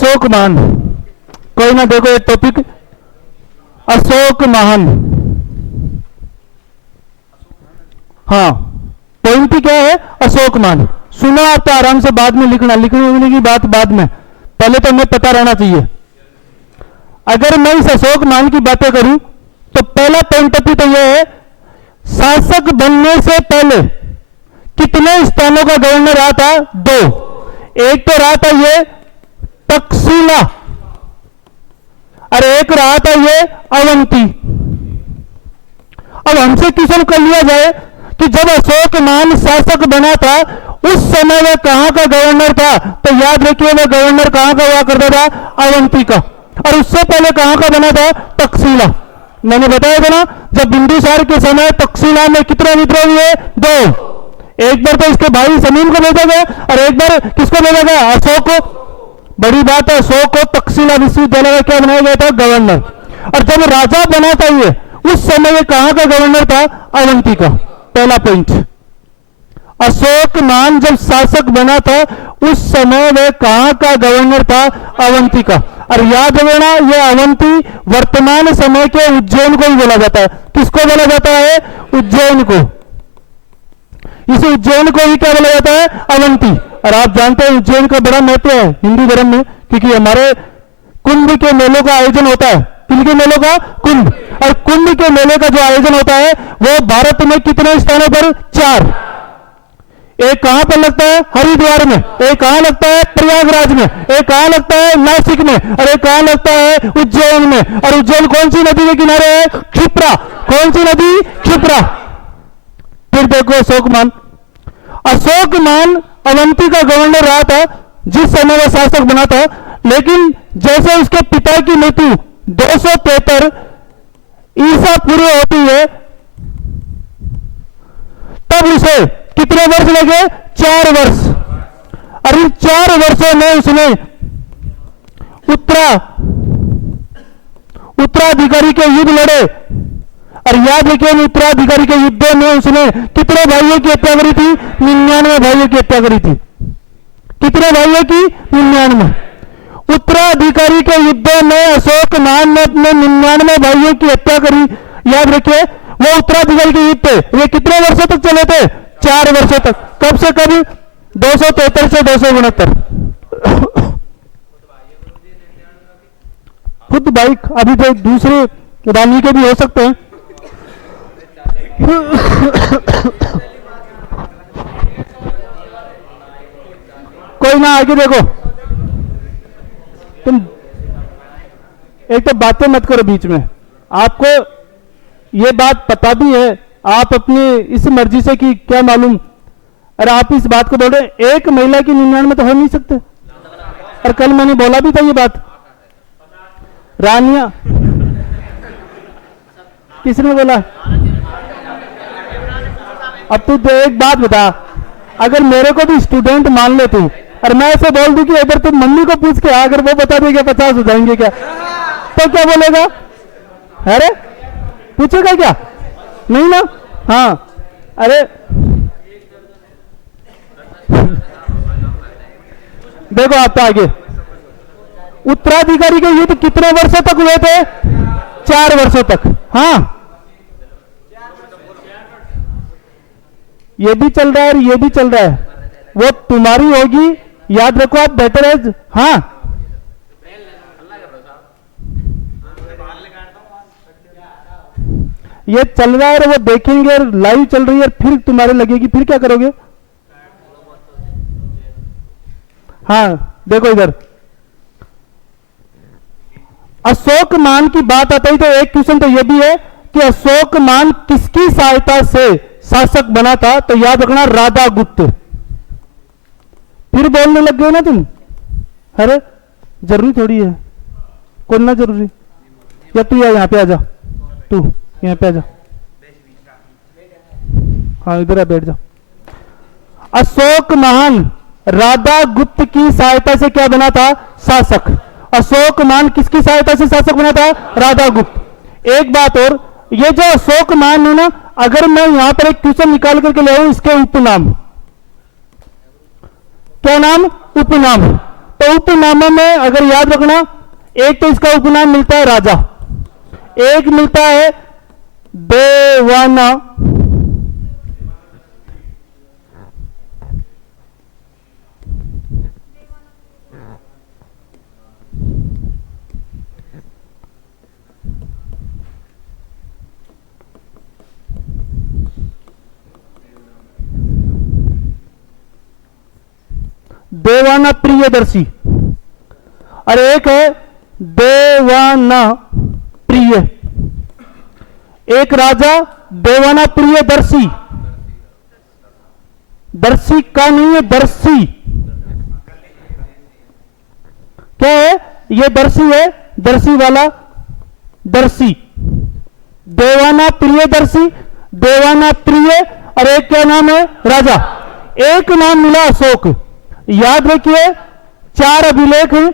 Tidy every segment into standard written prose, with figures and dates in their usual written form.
अशोक महान, कोई ना, देखो एक टॉपिक अशोक महान। हाँ, पॉइंट क्या है? अशोक महान। सुना आप तो आराम से, बाद में लिखना, लिखने की बात बाद में, पहले तो हमें पता रहना चाहिए। अगर मैं इस अशोक महान की बातें करूं तो पहला पॉइंट तो यह है, शासक बनने से पहले कितने स्थानों का गवर्नर रहा था? 2। एक तो रहा था ये तक्षशिला और एक रहा था ये अवंती। अब हमसे क्वेश्चन कर लिया जाए कि जब अशोक महान शासक बना था उस समय वह कहां का गवर्नर था? तो याद रखिए, वह गवर्नर कहां का हुआ करता था? अवंती का। और उससे पहले कहां का बना था? तक्षशिला। मैंने बताया था ना, जब बिंदुसार के समय तक्षशिला में कितने विद्रोह हुए? 2। एक बार तो इसके भाई समीम को भेजा गया और एक बार किसको भेजा गया? अशोक को। बड़ी बात है, अशोक को तक्षशिला विश्वविद्यालय का क्या बनाया गया था? गवर्नर। और जब राजा बना था ये, उस समय ये कहां का गवर्नर था? अवंती का। पहला पॉइंट, अशोक महान जब शासक बना था उस समय वह कहां का गवर्नर था? अवंती का। और याद रखना, यह अवंती वर्तमान समय के उज्जैन को ही बोला जाता है। किसको बोला जाता है? उज्जैन को। इस उज्जैन को ही क्या बोला जाता है? अवंती। और आप जानते हैं उज्जैन का बड़ा महत्व है हिंदू धर्म में, क्योंकि हमारे कुंभ के मेलों का आयोजन होता है। किनके मेलों का? कुंभ। और कुंभ के मेले का जो आयोजन होता है वो भारत में कितने स्थानों पर? 4। एक कहां पर लगता है? हरिद्वार में। एक कहां लगता है? प्रयागराज में। एक कहां लगता है? नासिक में। और एक कहां लगता है? उज्जैन में। और उज्जैन कौन सी नदी के किनारे है? क्षिप्रा। कौन सी नदी? क्षिप्रा। फिर देखो अशोक महान। अशोक महान अवंती का गवर्नर रहा था जिस समय वह शासक बना था, लेकिन जैसे उसके पिता की मृत्यु 273 ईसा पूर्व होती है, तब उसे कितने वर्ष लगे? 4 वर्ष। और इन 4 वर्षों में उसने उत्तराधिकारी के युद्ध लड़े। और याद रखिए, उत्तराधिकारी के युद्ध में उसने कितने भाइयों की हत्या करी थी? 99 भाइयों की हत्या करी थी। कितने भाइयों की? 99। उत्तराधिकारी के युद्ध में अशोक महान ने अपने 99 भाइयों की हत्या करी। याद रखिए, वो उत्तराधिकारी के युद्ध थे, वे कितने वर्षों तक चले थे? 4 वर्षों तक। कब से कब? 273 से 269। खुद भाई, अभी तो दूसरे रानी के भी हो सकते हैं। कोई ना, आगे देखो। तुम एक तो बातें मत करो बीच में। आपको ये बात पता भी है, आप अपनी इस मर्जी से कि क्या मालूम, अरे आप इस बात को बोल रहे, एक महिला की 99 तो हो नहीं सकते। और कल मैंने बोला भी था ये बात, रानिया किसने बोला? अब तू तो एक बात बता, अगर मेरे को भी स्टूडेंट मान ले तू, और मैं ऐसे बोल दूं कि अगर तुम मम्मी को पूछ के अगर वो बता देगा 50 हो जाएंगे क्या, तो क्या बोलेगा? अरे पूछेगा क्या? नहीं ना? हाँ, अरे देखो आप तो आगे, उत्तराधिकारी के युद्ध कितने वर्षों तक हुए थे? 4 वर्षों तक। हाँ, ये भी चल रहा है और ये भी चल रहा है, वो तुम्हारी होगी, याद रखो आप, बेटर है। हाँ, ये चल रहा है और वो देखेंगे, लाइव चल रही है, फिर तुम्हारे लगेगी, फिर क्या करोगे? हाँ देखो इधर, अशोक मान की बात आता है तो एक क्वेश्चन तो ये भी है कि अशोक मान किसकी सहायता से शासक बना था? तो याद रखना, राधा गुप्त। फिर बोलने लग गए ना तुम, अरे जरूरी थोड़ी है, कौन ना जरूरी, या तू या यहाँ पे आ जा, तू यहाँ पे आ जा, हाँ इधर आ, बैठ जा। अशोक महान राधा गुप्त की सहायता से क्या बना था? शासक। अशोक मान किसकी सहायता से शासक बना था? राधा गुप्त। एक बात और, ये जो अशोक मान है ना, अगर मैं यहां पर एक क्वेश्चन निकाल करके ले आऊं, इसके उपनाम, क्या नाम? उपनाम। तो उपनामों में अगर याद रखना, एक तो इसका उपनाम मिलता है राजा, एक मिलता है देवाना, देवाना प्रियदर्शी, और एक है देवाना प्रिय। एक राजा देवाना प्रियदर्शी, दर्शी का नहीं है, दर्शी क्या है, ये दर्शी है, दर्शी वाला दर्शी। देवाना प्रियदर्शी, देवाना प्रिय, और एक क्या नाम है, राजा। एक नाम मिला अशोक। याद रखिए 4 अभिलेख हैं,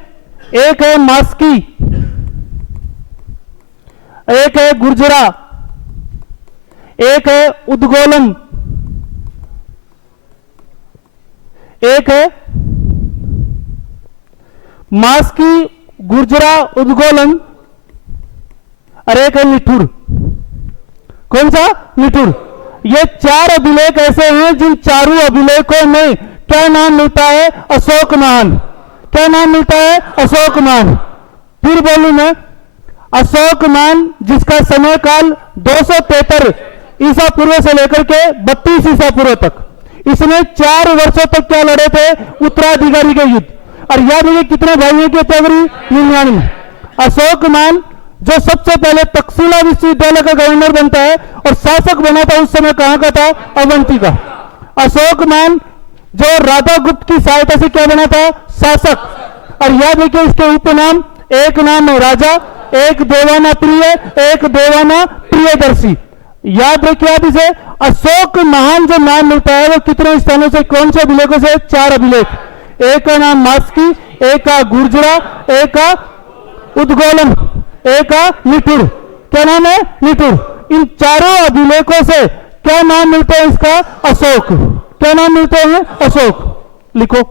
एक है मास्की, एक है गुर्जरा, एक है उद्गोलम, एक है मास्की, गुर्जरा, उद्गोलम, और एक है निठुर। कौन सा, निठुर। ये 4 अभिलेख ऐसे हैं जिन चारों अभिलेखों में क्या नाम मिलता है, अशोक महान। क्या नाम मिलता है, अशोक महान। फिर बोलूं मैं, अशोक महान जिसका समय काल 273 ईसा पूर्व से लेकर के 32 ईसा पूर्व तक, इसने 4 वर्षों तक क्या लड़े थे, उत्तराधिकारी के युद्ध। और याद रखिए कितने भाइयों की हत्या 99। अशोक महान जो सबसे पहले तक्षशिला विश्वविद्यालय का गवर्नर बनता है और शासक बना था, उस समय कहां का था, अवंती का। अशोक महान जो राधा गुप्त की सहायता से क्या बना था, शासक। और याद रखिए इसके उपनाम, एक नाम है राजा, एक देवाना प्रिय, एक देवाना प्रियदर्शी। याद रखिए आप इसे। अशोक महान जो नाम मिलता है वो कितने स्थानों से, कौन से अभिलेखों से, 4 अभिलेख। एक का नाम मास्की, एक का गुर्जरा, एक का उद्गोलम, एक का निठुर। क्या नाम है, निठुर। इन चारों अभिलेखों से क्या नाम मिलता है इसका, अशोक। क्या नाम मिलते हैं, अशोक। लिखो,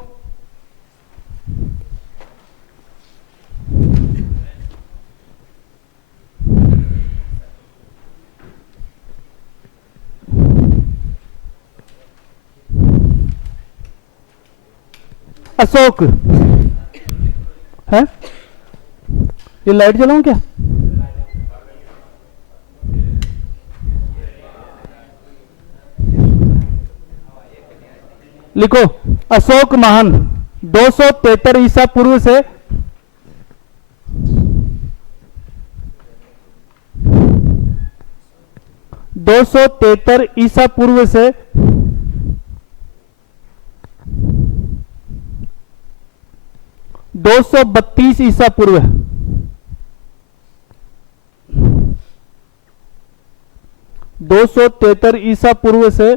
अशोक है। ये लाइट जलाऊं क्या, लिखो अशोक महान 273 ईसा पूर्व से 273 ईसा पूर्व से 232 ईसा पूर्व, 273 ईसा पूर्व से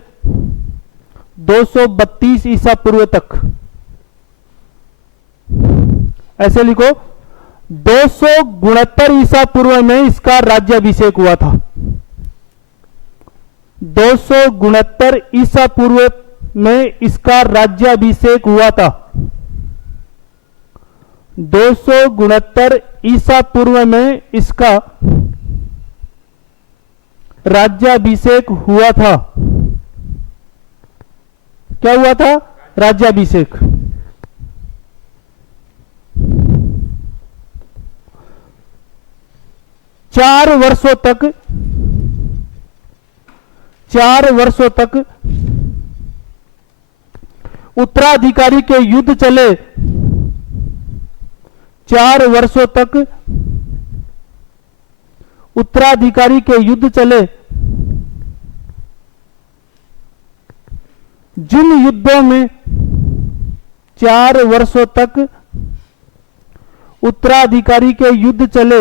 232 ईसा पूर्व तक, ऐसे लिखो। 269 ईसा पूर्व में इसका राज्याभिषेक हुआ था। 269 ईसा पूर्व में इसका राज्याभिषेक हुआ था। 269 ईसा पूर्व में इसका राज्याभिषेक हुआ था। क्या हुआ था, राज्याभिषेक। चार वर्षों तक उत्तराधिकारी के युद्ध चले। 4 वर्षों तक उत्तराधिकारी के युद्ध चले। जिन युद्धों में 4 वर्षों तक उत्तराधिकारी के युद्ध चले,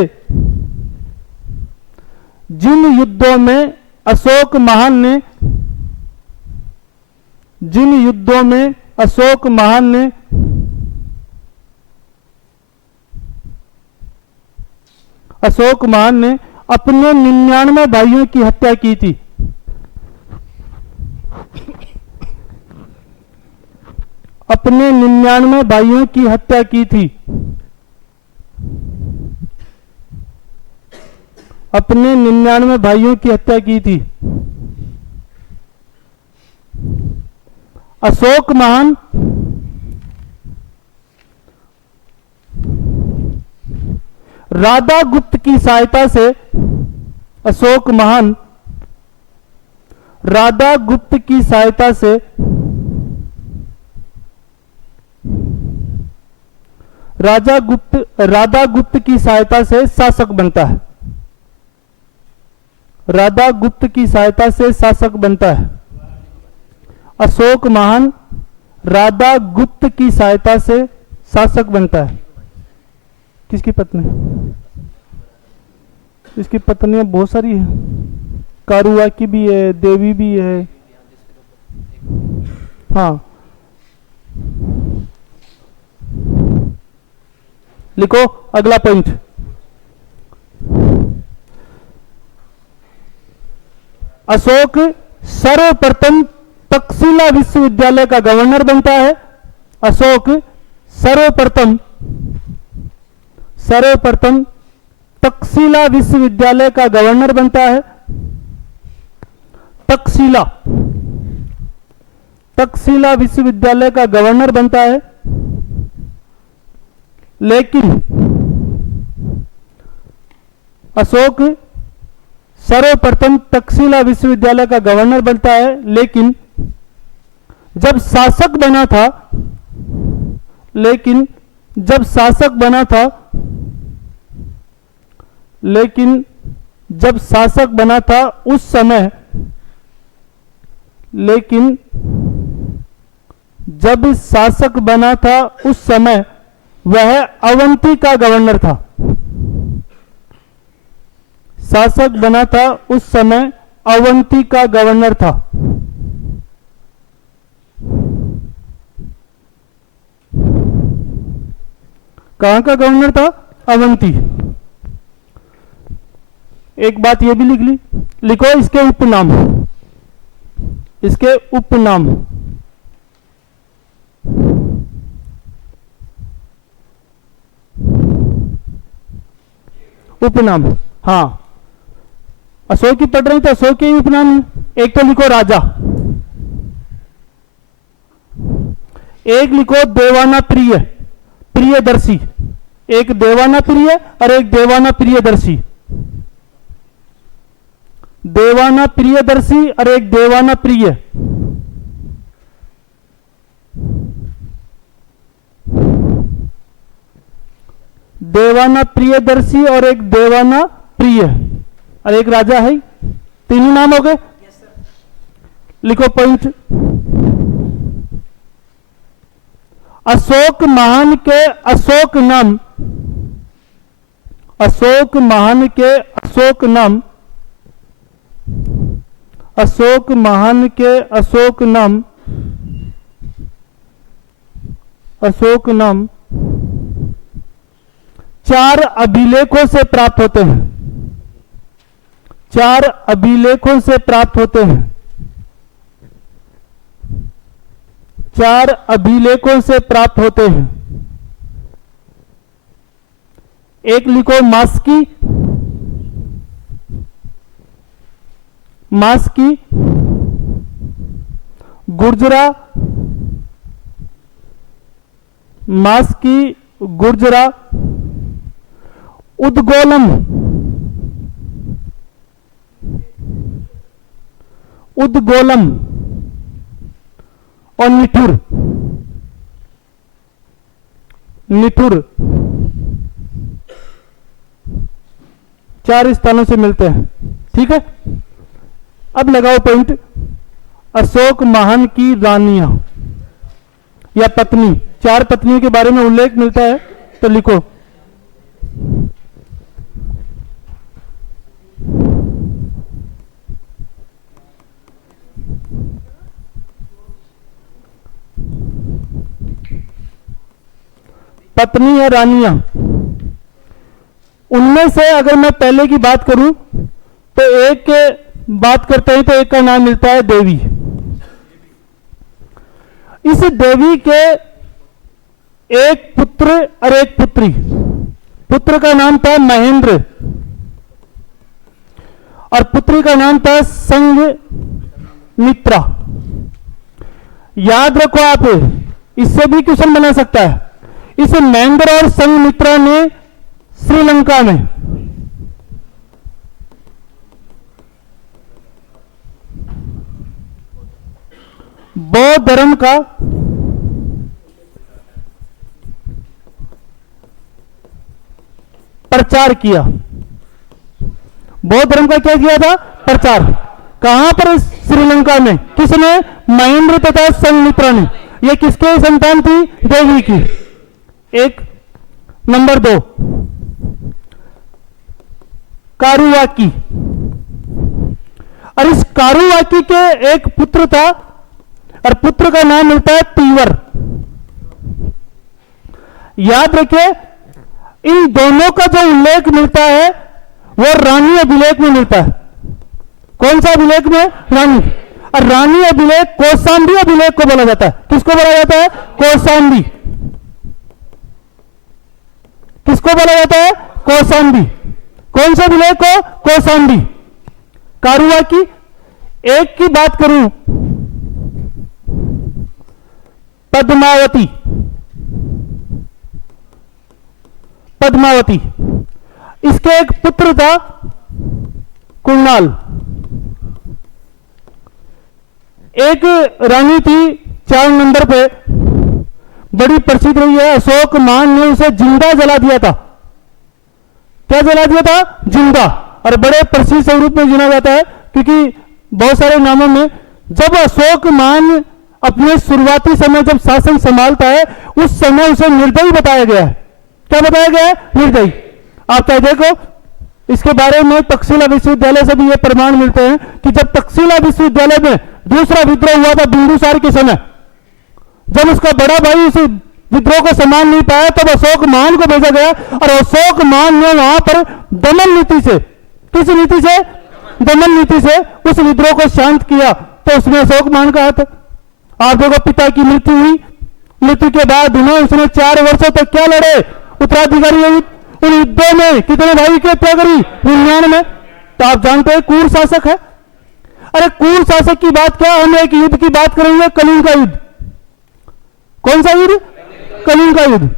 जिन युद्धों में अशोक महान ने, जिन युद्धों में अशोक महान ने अपने 99 भाइयों की हत्या की थी। अपने 99 भाइयों की हत्या की थी। अपने 99 भाइयों की हत्या की थी। अशोक महान राधा गुप्त की सहायता से, अशोक महान राधा गुप्त की सहायता से राधा गुप्त की सहायता से शासक बनता है। राधा गुप्त की सहायता से शासक बनता है। अशोक महान राधा गुप्त की सहायता से शासक बनता है। किसकी पत्नी? इसकी पत्नियां बहुत सारी है, कारुआ की भी है, देवी भी है। हाँ, लिखो अगला पॉइंट। अशोक सर्वप्रथम तक्षशिला विश्वविद्यालय का गवर्नर बनता है। अशोक सर्वप्रथम तक्षशिला विश्वविद्यालय का गवर्नर बनता है। तक्षशिला विश्वविद्यालय का गवर्नर बनता है। लेकिन अशोक सर्वप्रथम तक्षशिला विश्वविद्यालय का गवर्नर बनता है, लेकिन जब शासक बना था उस समय वह अवंती का गवर्नर था। शासक बना था उस समय अवंती का गवर्नर था। कहां का गवर्नर था? अवंती। एक बात यह भी लिख ली, लिखो इसके उपनाम। उपनाम। हाँ, अशोक की पढ़ रही तो अशोक के उपनाम है। एक तो लिखो राजा, एक लिखो देवाना प्रिय, प्रियदर्शी। एक देवाना प्रिय और एक देवाना प्रियदर्शी। देवाना प्रियदर्शी और एक देवाना प्रिय। देवाना प्रियदर्शी और एक देवाना प्रिय और एक राजा है। तीन नाम हो गए। लिखो पॉइंट। अशोक महान के अशोक नाम, अशोक महान के अशोक नाम, अशोक महान के अशोक नाम, अशोक नाम 4 अभिलेखों से प्राप्त होते हैं। 4 अभिलेखों से प्राप्त होते हैं। 4 अभिलेखों से प्राप्त होते हैं। एक लिखो मास्की, मास्की, गुर्जरा, मास्की, गुर्जरा, उद्गोलम, उद्गोलम और निठुर, निठुर 4 स्थानों से मिलते हैं। ठीक है, अब लगाओ पॉइंट। अशोक महान की रानियां या पत्नी, 4 पत्नियों के बारे में उल्लेख मिलता है, तो लिखो। पत्नी या रानियां, उनमें से अगर मैं पहले की बात करूं तो एक के बात करते हैं तो एक का नाम मिलता है देवी। इस देवी के एक पुत्र और एक पुत्री। पुत्र का नाम था महेंद्र और पुत्री का नाम था संघमित्रा। याद रखो, आप इससे भी क्वेश्चन बना सकता है। इस महेंद्र और संघमित्रा ने श्रीलंका में बौद्ध धर्म का प्रचार किया। बौद्ध धर्म का क्या किया था? प्रचार। कहां पर? श्रीलंका में। किसने? महेंद्र तथा संघमित्रा ने। यह किसके संतान थी? देवी की। एक। नंबर 2, कारुवाकी। और इस कारुवाकी के एक पुत्र था और पुत्र का नाम मिलता है तीवर। याद रखिए, इन दोनों का जो उल्लेख मिलता है वो रानी अभिलेख में मिलता है। कौन सा अभिलेख में? रानी। और रानी अभिलेख कौशाम्बी अभिलेख को बोला जाता है। किसको बोला जाता है? कौशाम्बी। किसको बोला जाता है? कौशाम्बी। कौन सा अभिलेख को? कौशाम्बी। कारुवाकी। एक की बात करूं, पद्मावती। पद्मावती। इसके एक पुत्र था कुणाल। एक रानी थी 4 नंबर पे, बड़ी प्रसिद्ध रही है। अशोक मान ने उसे जिंदा जला दिया था। क्या जला दिया था? जिंदा। और बड़े प्रसिद्ध स्वरूप में जाना जाता है, क्योंकि बहुत सारे नामों में जब अशोक मान अपने शुरुआती समय जब शासन संभालता है, उस समय उसे निर्दयी बताया गया है। क्या बताया गया है? निर्दयी। आप क्या देखो, इसके बारे में तक्षशिला विश्वविद्यालय से भी ये प्रमाण मिलते हैं कि जब तक्षशिला विश्वविद्यालय में दूसरा विद्रोह हुआ था बिंदुसार के समय, जब उसका बड़ा भाई उस विद्रोह को संभाल नहीं पाया, तब अशोक मान को भेजा गया और अशोक मान ने वहां पर दमन नीति से, किस नीति से? दमन नीति से उस विद्रोह को शांत किया। तो उसमें अशोक मान का हाथ। आप देखो, पिता की मृत्यु हुई, मृत्यु के बाद उसने 4 वर्षों तक क्या लड़े? उत्तराधिकारी युद्ध। उन युद्धों में कितने भाई की हत्या करी? 99। तो आप जानते हैं क्रूर शासक है। अरे क्रूर शासक की बात क्या, हम एक युद्ध की बात करेंगे, कलिंग का युद्ध। कौन सा युद्ध? कलिंग का युद्ध।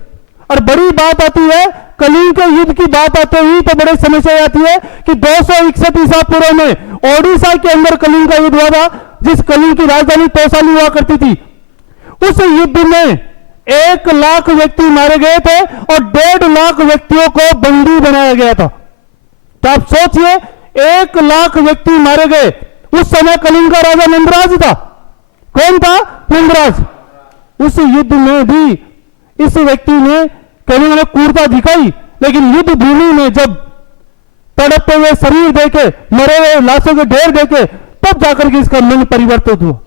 और बड़ी बात आती है कलिंग के युद्ध की बात आते ही तो बड़ी समस्या आती है कि 261 ईसा पूर्व में ओडिशा के अंदर कलिंग का युद्ध हुआ था, जिस कलिंग की राजधानी तौसाली हुआ करती थी। उस युद्ध में 1 लाख व्यक्ति मारे गए थे और 1.5 लाख व्यक्तियों को बंदी बनाया गया था। तो आप सोचिए, 1 लाख व्यक्ति मारे गए। उस समय कलिंग का राजा नंदराज था। कौन था? नंदराज। उस युद्ध में भी इस व्यक्ति ने कलिंग में क्रूरता दिखाई, लेकिन युद्ध भूमि में जब तड़पते हुए शरीर देखे, मरे हुए लाशों के ढेर देखे, तब जाकर के इसका मन परिवर्तित हुआ।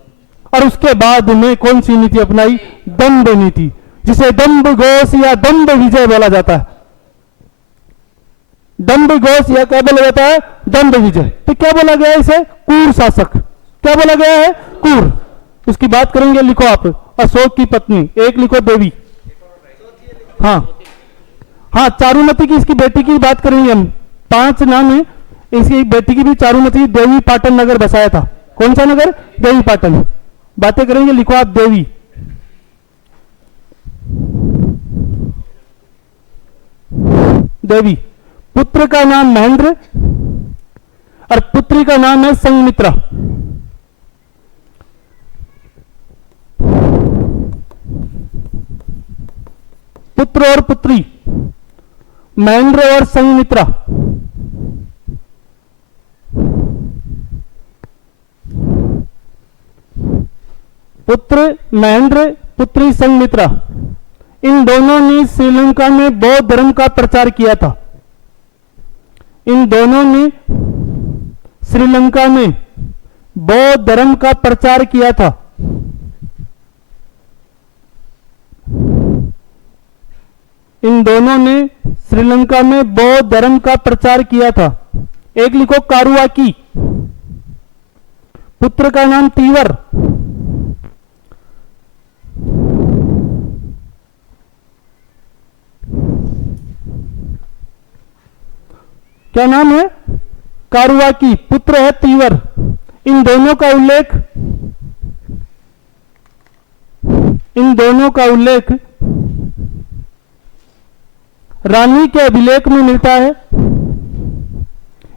और उसके बाद में कौन सी नीति अपनाई? दंभ नीति, जिसे दंभ घोष या दंभ विजय बोला जाता है। दंभ घोष या क्या बोला जाता है? दंभ विजय। तो क्या बोला गया है इसे? क्रूर शासक। क्या बोला गया है? क्रूर। उसकी बात करेंगे, लिखो आप। अशोक की पत्नी, एक लिखो देवी। हाँ हाँ, चारुमती की, इसकी बेटी की बात करेंगे हम। 5 नाम है। इसकी बेटी की भी चारुमती, देवी पाटन नगर बसाया था। कौन सा नगर? देवी पाटन। बातें करेंगे, लिखो आप देवी। देवी। पुत्र का नाम महेंद्र और पुत्री का नाम है संघमित्रा। पुत्र और पुत्री महेंद्र और संघमित्रा। पुत्र महेंद्र, पुत्री संघमित्रा। इन दोनों ने श्रीलंका में बौद्ध धर्म का प्रचार किया था। इन दोनों ने श्रीलंका में बौद्ध धर्म का प्रचार किया था। इन दोनों ने श्रीलंका में बौद्ध धर्म का प्रचार किया था। एक लिखो कारुवाकी। पुत्र का नाम तीवर। क्या नाम है, कारुवाकी, पुत्र है तीवर। इन दोनों का उल्लेख रानी के अभिलेख में मिलता है।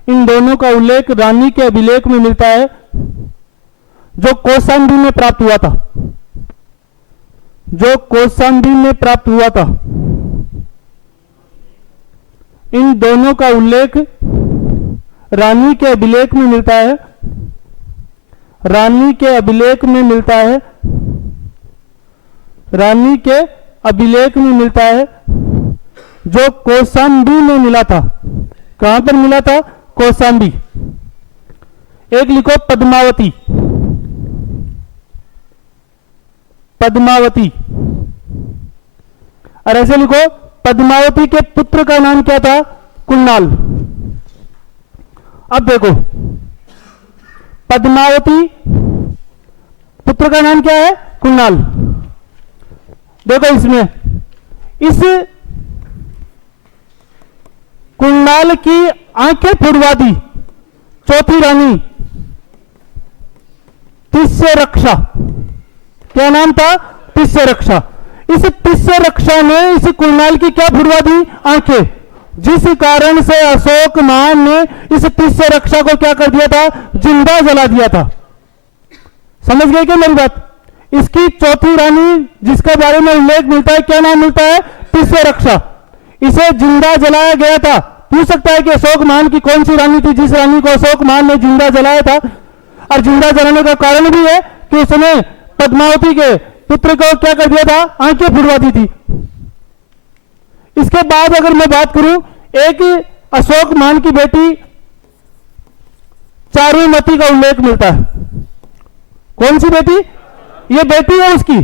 इन दोनों का उल्लेख रानी के अभिलेख में मिलता है जो कौशाम्बी में प्राप्त हुआ था, इन दोनों का उल्लेख रानी के अभिलेख में मिलता है, रानी के अभिलेख में मिलता है जो कौशाम्बी में मिला था। कहां पर मिला था, कौशाम्बी। एक लिखो पद्मावती, और ऐसे लिखो पद्मावती के पुत्र का नाम क्या था, कुणाल। अब देखो पद्मावती पुत्र का नाम क्या है, कुणाल। देखो इसमें इस कुणाल की आंखें फुड़वा दी चौथी रानी तिस्यरक्षा। क्या नाम था, तिस्यरक्षा। इस तिस्यरक्षा ने इस कुणाल की क्या फुड़वा दी, आंखें, जिस कारण से अशोक महान ने इस तिस्यरक्षा को क्या कर दिया था, जिंदा जला दिया था। समझ गए क्या मेरी बात। इसकी चौथी रानी जिसके बारे में उल्लेख मिलता है, क्या नाम मिलता है, तिस्यरक्षा। इसे जिंदा जलाया गया था। पूछ सकता है कि अशोक महान की कौन सी रानी थी जिस रानी को अशोक महान ने जिंदा जलाया था। और जिंदा जलाने का कारण भी है कि उसने पद्मावती के पुत्र को क्या कर दिया था, आंखें फुड़वा दी थी। इसके बाद अगर मैं बात करूं, एक अशोक महान की बेटी चारुमती का उल्लेख मिलता है। कौन सी बेटी, ये बेटी है उसकी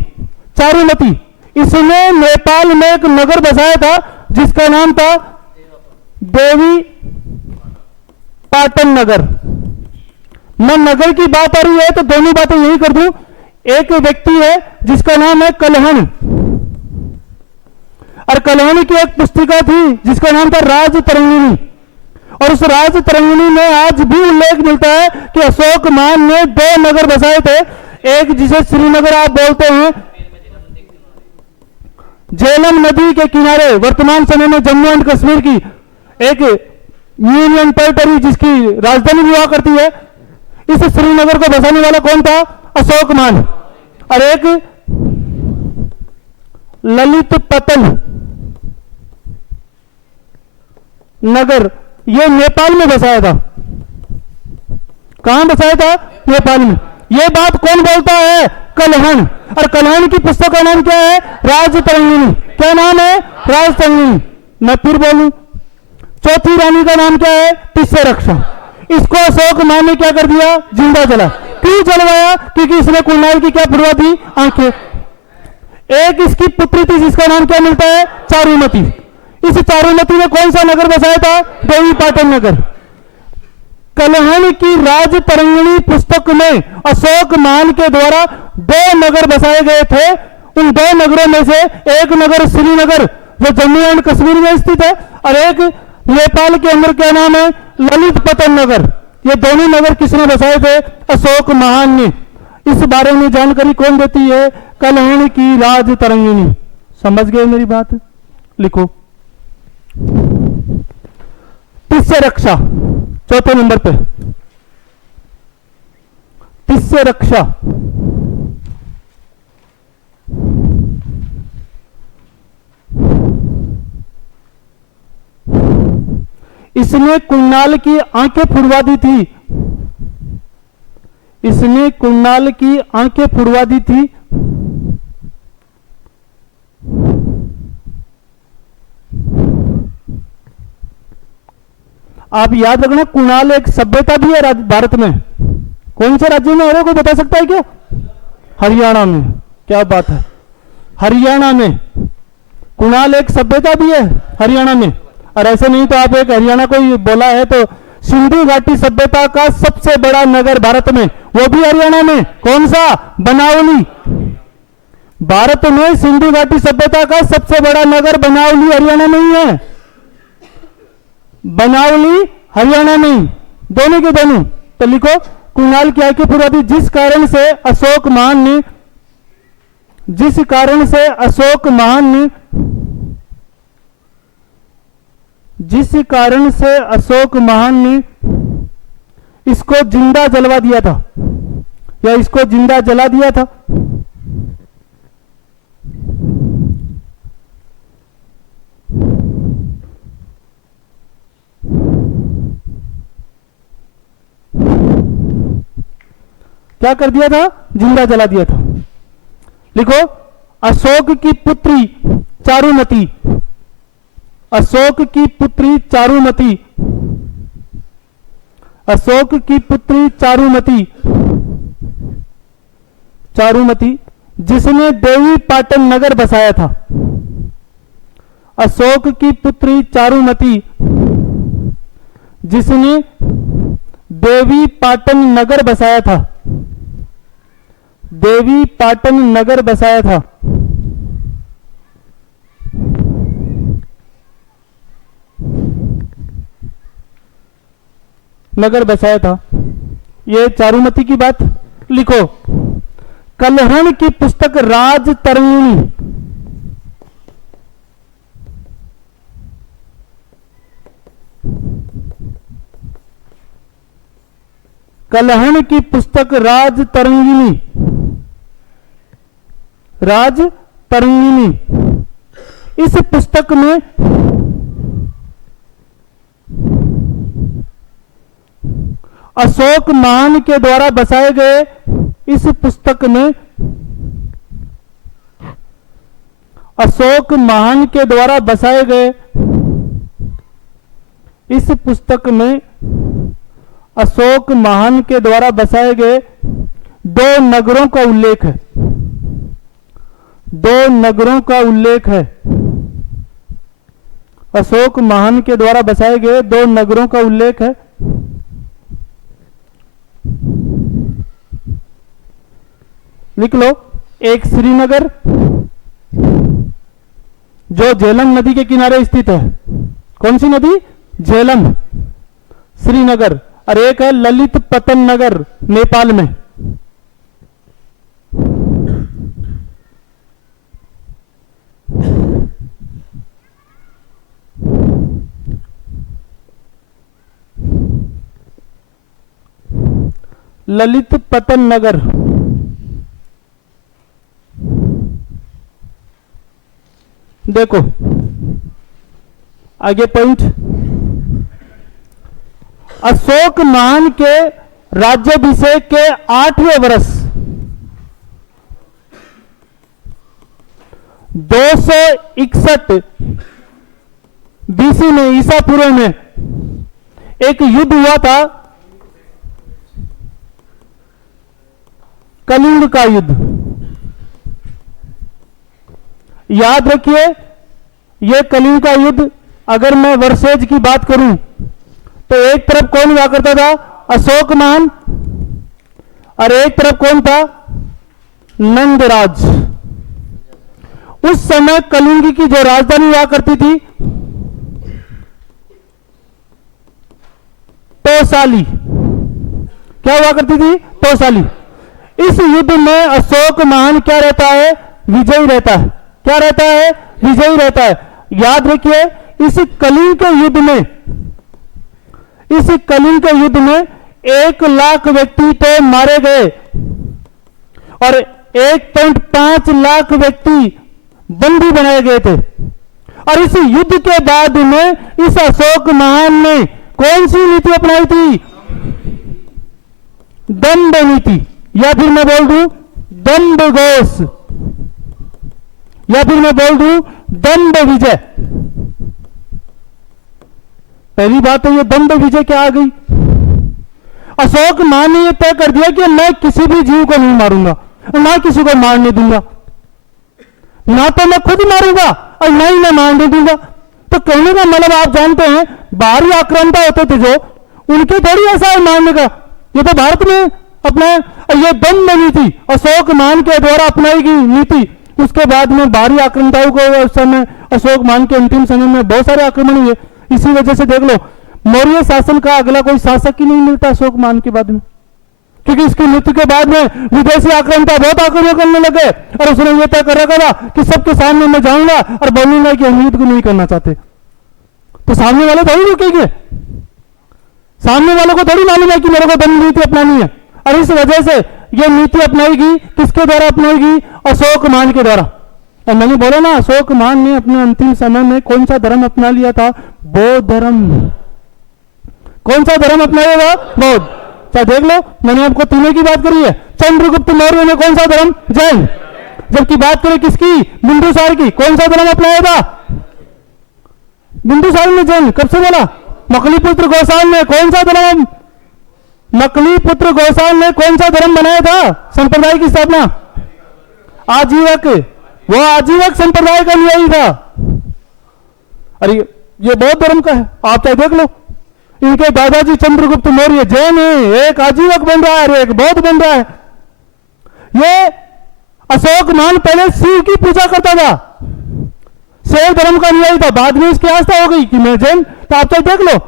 चारुमती। इसने नेपाल में एक नगर बसाया था जिसका नाम था देवी पाटन नगर। मैं नगर की बात आ रही है तो दोनों बातें यही कर दूं। एक व्यक्ति है जिसका नाम है कलहण, और कलहण की एक पुस्तिका थी जिसका नाम था राज तरंगिणी। और उस राज तरंगिणी में आज भी उल्लेख मिलता है कि अशोक महान ने 2 नगर बसाए थे। एक जिसे श्रीनगर आप बोलते हैं, झेलम नदी के किनारे वर्तमान समय में जम्मू एंड कश्मीर की एक यूनियन टेरिटरी जिसकी राजधानी हुआ करती है। इस श्रीनगर को बसाने वाला कौन था, अशोक महान। और एक ललित पतन नगर, यह नेपाल में बसाया था। कहां बसाया था, नेपाल में। यह बात कौन बोलता है, कलहण। और कलहण की पुस्तक का नाम क्या है, राज तरंगिणी। क्या नाम है, राज तरंगिणी। मैं फिर बोलूं, चौथी रानी का नाम क्या है, तिस्यरक्षा। इसको अशोक महान ने क्या कर दिया, जिंदा जला। क्यों जलवाया, क्योंकि इसने कुणाल की क्या फुड़वा दी, आंखें। एक इसकी पुत्री थी जिसका नाम क्या मिलता है, चारुमती। इस चारुमती ने कौन सा नगर बसाया था, देवी पाटन नगर। कलहण की राज तरंगिणी पुस्तक में अशोक महान के द्वारा 2 नगर बसाए गए थे। उन 2 नगरों में से एक नगर श्रीनगर जो जम्मू एंड कश्मीर में स्थित है, और एक नेपाल के अंदर क्या नाम है, ललित पतन नगर। ये दोनों नगर किसने बसाए थे, अशोक महान ने। इस बारे में जानकारी कौन देती है, कलहण की राज तरंगिणी। समझ गए मेरी बात, लिखो। तिस्यरक्षा चौथे नंबर पे, तिस्यरक्षा। इसने कुणाल की आंखें फुड़वा दी थी। इसने कुणाल की आंखें फुड़वा दी थी। आप याद रखना, कुणाल एक सभ्यता भी है भारत में। कौन से राज्य में है, कोई बता सकता है क्या, हरियाणा में। क्या बात है, हरियाणा में कुणाल एक सभ्यता भी है, हरियाणा में। और ऐसे नहीं तो आप एक हरियाणा को बोला है तो सिंधु घाटी सभ्यता का सबसे बड़ा नगर भारत में, वो भी हरियाणा में। कौन सा, बनावली। भारत में सिंधु घाटी सभ्यता का सबसे बड़ा नगर बनावली हरियाणा में ही है। बनावली हरियाणा में, दोनों के दोनों। तो लिखो कुणाल की आंखें फुरा दी। जिस कारण से अशोक महान ने इसको जिंदा जलवा दिया था, या इसको जिंदा जला दिया था। क्या कर दिया था? जिंदा जला दिया था। लिखो अशोक की पुत्री चारुमती, अशोक की पुत्री चारुमती, अशोक की पुत्री चारुमती, चारुमती जिसने देवी पाटन नगर बसाया था। अशोक की पुत्री चारुमती जिसने देवी पाटन नगर बसाया था, देवी पाटन नगर बसाया था। नगर बसाया था। ये चारुमती की बात। लिखो कलहण की पुस्तक राज तरंगिणी, कलहण की पुस्तक राज तरंगिणी, राज तरंगिणी, इस पुस्तक में अशोक महान के द्वारा बसाए गए, इस पुस्तक में अशोक महान के द्वारा बसाए गए, इस पुस्तक में अशोक महान के द्वारा बसाए गए 2 नगरों का उल्लेख है, 2 नगरों का उल्लेख है। अशोक महान के द्वारा बसाए गए 2 नगरों का उल्लेख है। लिख लो, एक श्रीनगर जो झेलम नदी के किनारे स्थित है। कौन सी नदी? झेलम, श्रीनगर। और एक है ललित पतन नगर नेपाल में। ललित पतन नगर। देखो आगे पॉइंट, अशोक महान के राज्याभिषेक के 8वें वर्ष 261 बीसी में, ईसा पूर्व में एक युद्ध हुआ था, कलिंग का युद्ध। याद रखिए, यह कलिंग का युद्ध, अगर मैं वर्सेज की बात करूं तो एक तरफ कौन हुआ करता था? अशोक महान, और एक तरफ कौन था? नंदराज। उस समय कलिंग की जो राजधानी हुआ करती थी तोसाली। क्या हुआ करती थी? तोसाली। इस युद्ध में अशोक महान क्या रहता है? विजयी रहता है। क्या रहता है? विजयी रहता है। याद रखिए, इस कलिंग के युद्ध में, इस कलिंग के युद्ध में 1 लाख व्यक्ति तो मारे गए और 1.5 लाख व्यक्ति बंदी बनाए गए थे। और इस युद्ध के बाद में इस अशोक महान ने कौन सी नीति अपनाई थी? दंड नीति, या फिर मैं बोल दूं दंड घोष, या फिर मैं बोल दूं दंड विजय। पहली बात तो ये दंड विजय क्या आ गई? अशोक महान ने यह तय कर दिया कि मैं किसी भी जीव को नहीं मारूंगा, ना किसी को मारने दूंगा, ना तो मैं खुद मारूंगा और ना ही मैं मारने दूंगा। तो कहने का मतलब आप जानते हैं, बाहरी आक्रांता होते थे जो, उनके थोड़ी ऐसा है मारने का। ये तो भारत में अपना ये दंड नीति अशोक महान के द्वारा अपनाई गई नीति। उसके बाद में बाहरी आक्रांताओं को उस समय अशोक महान के अंतिम समय में बहुत सारे आक्रमण हुए। इसी वजह से देख लो, मौर्य शासन का अगला कोई शासक ही नहीं मिलता अशोकमान के बाद में, क्योंकि इसकी मृत्यु के बाद में विदेशी आक्रांता बहुत आक्रमण करने लगे और उसने ये तय कर रखा था कि सबके सामने मैं जाऊंगा और बोलूंगा कि हम युद्ध को नहीं करना चाहते। तो सामने वाले थोड़ी रुकेंगे, सामने वालों को थोड़ी मालूम है कि मेरे को दंड नीति अपनानी है, और इस वजह से ये नीति अपनाएगी किसके द्वारा अपनाएगी? अशोकमान के द्वारा। और मैंने बोला ना, अशोकमान ने अपने अंतिम समय में कौन सा धर्म अपना लिया था? बौद्ध धर्म। कौन सा धर्म अपनाया था? बौद्ध। क्या देख लो, मैंने आपको तीनों की बात करी है। चंद्रगुप्त मौर्य ने कौन सा धर्म? जैन। जबकि बात करें किसकी? बिंदुसार की, कौन सा धर्म अपनाया था? बिंदुसार ने जैन। कब से बोला? मकलीपुत्र गोसाल ने कौन सा धर्म? मकलीपुत्र गोसाल ने कौन सा धर्म बनाया था? संप्रदाय की स्थापना, आजीवक। वो आजीवक संप्रदाय का अनुयायी था। अरे ये बौद्ध धर्म का है, आप चाहे देख लो। इनके दादाजी चंद्रगुप्त मौर्य जैन है, एक आजीवक बन रहा है और एक बौद्ध बन रहा है। ये अशोकमान पहले शिव की पूजा करता था, शैव धर्म का अनुयायी था, बाद में इसकी आस्था हो गई कि मैं जैन। तो आप चाहे देख लो।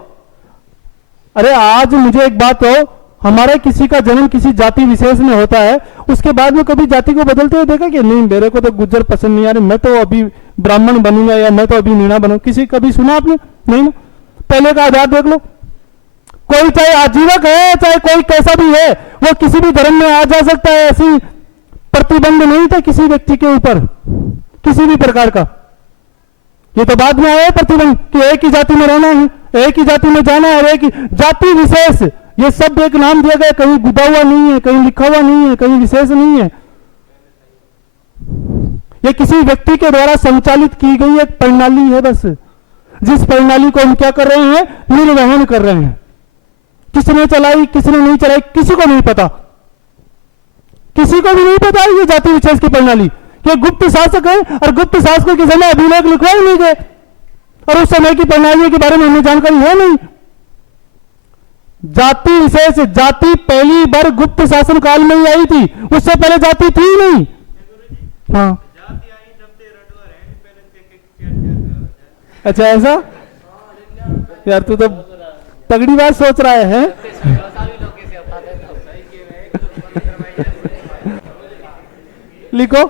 अरे आज मुझे एक बात हो, हमारा किसी का जन्म किसी जाति विशेष में होता है, उसके बाद में कभी जाति को बदलते हुए देखा कि नहीं मेरे को तो गुज्जर पसंद नहीं आ रही, मैं तो अभी ब्राह्मण बनूंगा या मैं तो अभी मीणा बनूंगा? किसी कभी सुना आपने? नहीं ना। पहले का आधार देख लो, कोई चाहे आजीवक है चाहे कोई कैसा भी है, वो किसी भी धर्म में आ जा सकता है। ऐसी प्रतिबंध नहीं था किसी व्यक्ति के ऊपर किसी भी प्रकार का। ये तो बाद में आया है प्रतिबंध कि एक ही जाति में रहना है, एक ही जाति में जाना है, एक ही जाति विशेष, ये सब एक नाम दिया गया, कहीं गुदा हुआ नहीं है, कहीं लिखा हुआ नहीं है, कहीं विशेष नहीं है। ये किसी व्यक्ति के द्वारा संचालित की गई एक प्रणाली है बस, जिस प्रणाली को हम क्या कर रहे हैं? निर्वहन कर रहे हैं। किसने चलाई किसने नहीं चलाई किसी को नहीं पता, किसी को भी नहीं पता ये जाति विशेष की प्रणाली। कि गुप्त शासक है और गुप्त शासकों के समय अभिलेख लिखवाए नहीं गए, और उस समय की प्रणाली के बारे में हमें जानकारी है नहीं। जाति विशेष, जाति पहली बार गुप्त शासन काल में ही आई थी, उससे पहले जाति थी नहीं। हाँ अच्छा ऐसा? यार तू तो तगड़ी बात सोच रहा है? लिखो।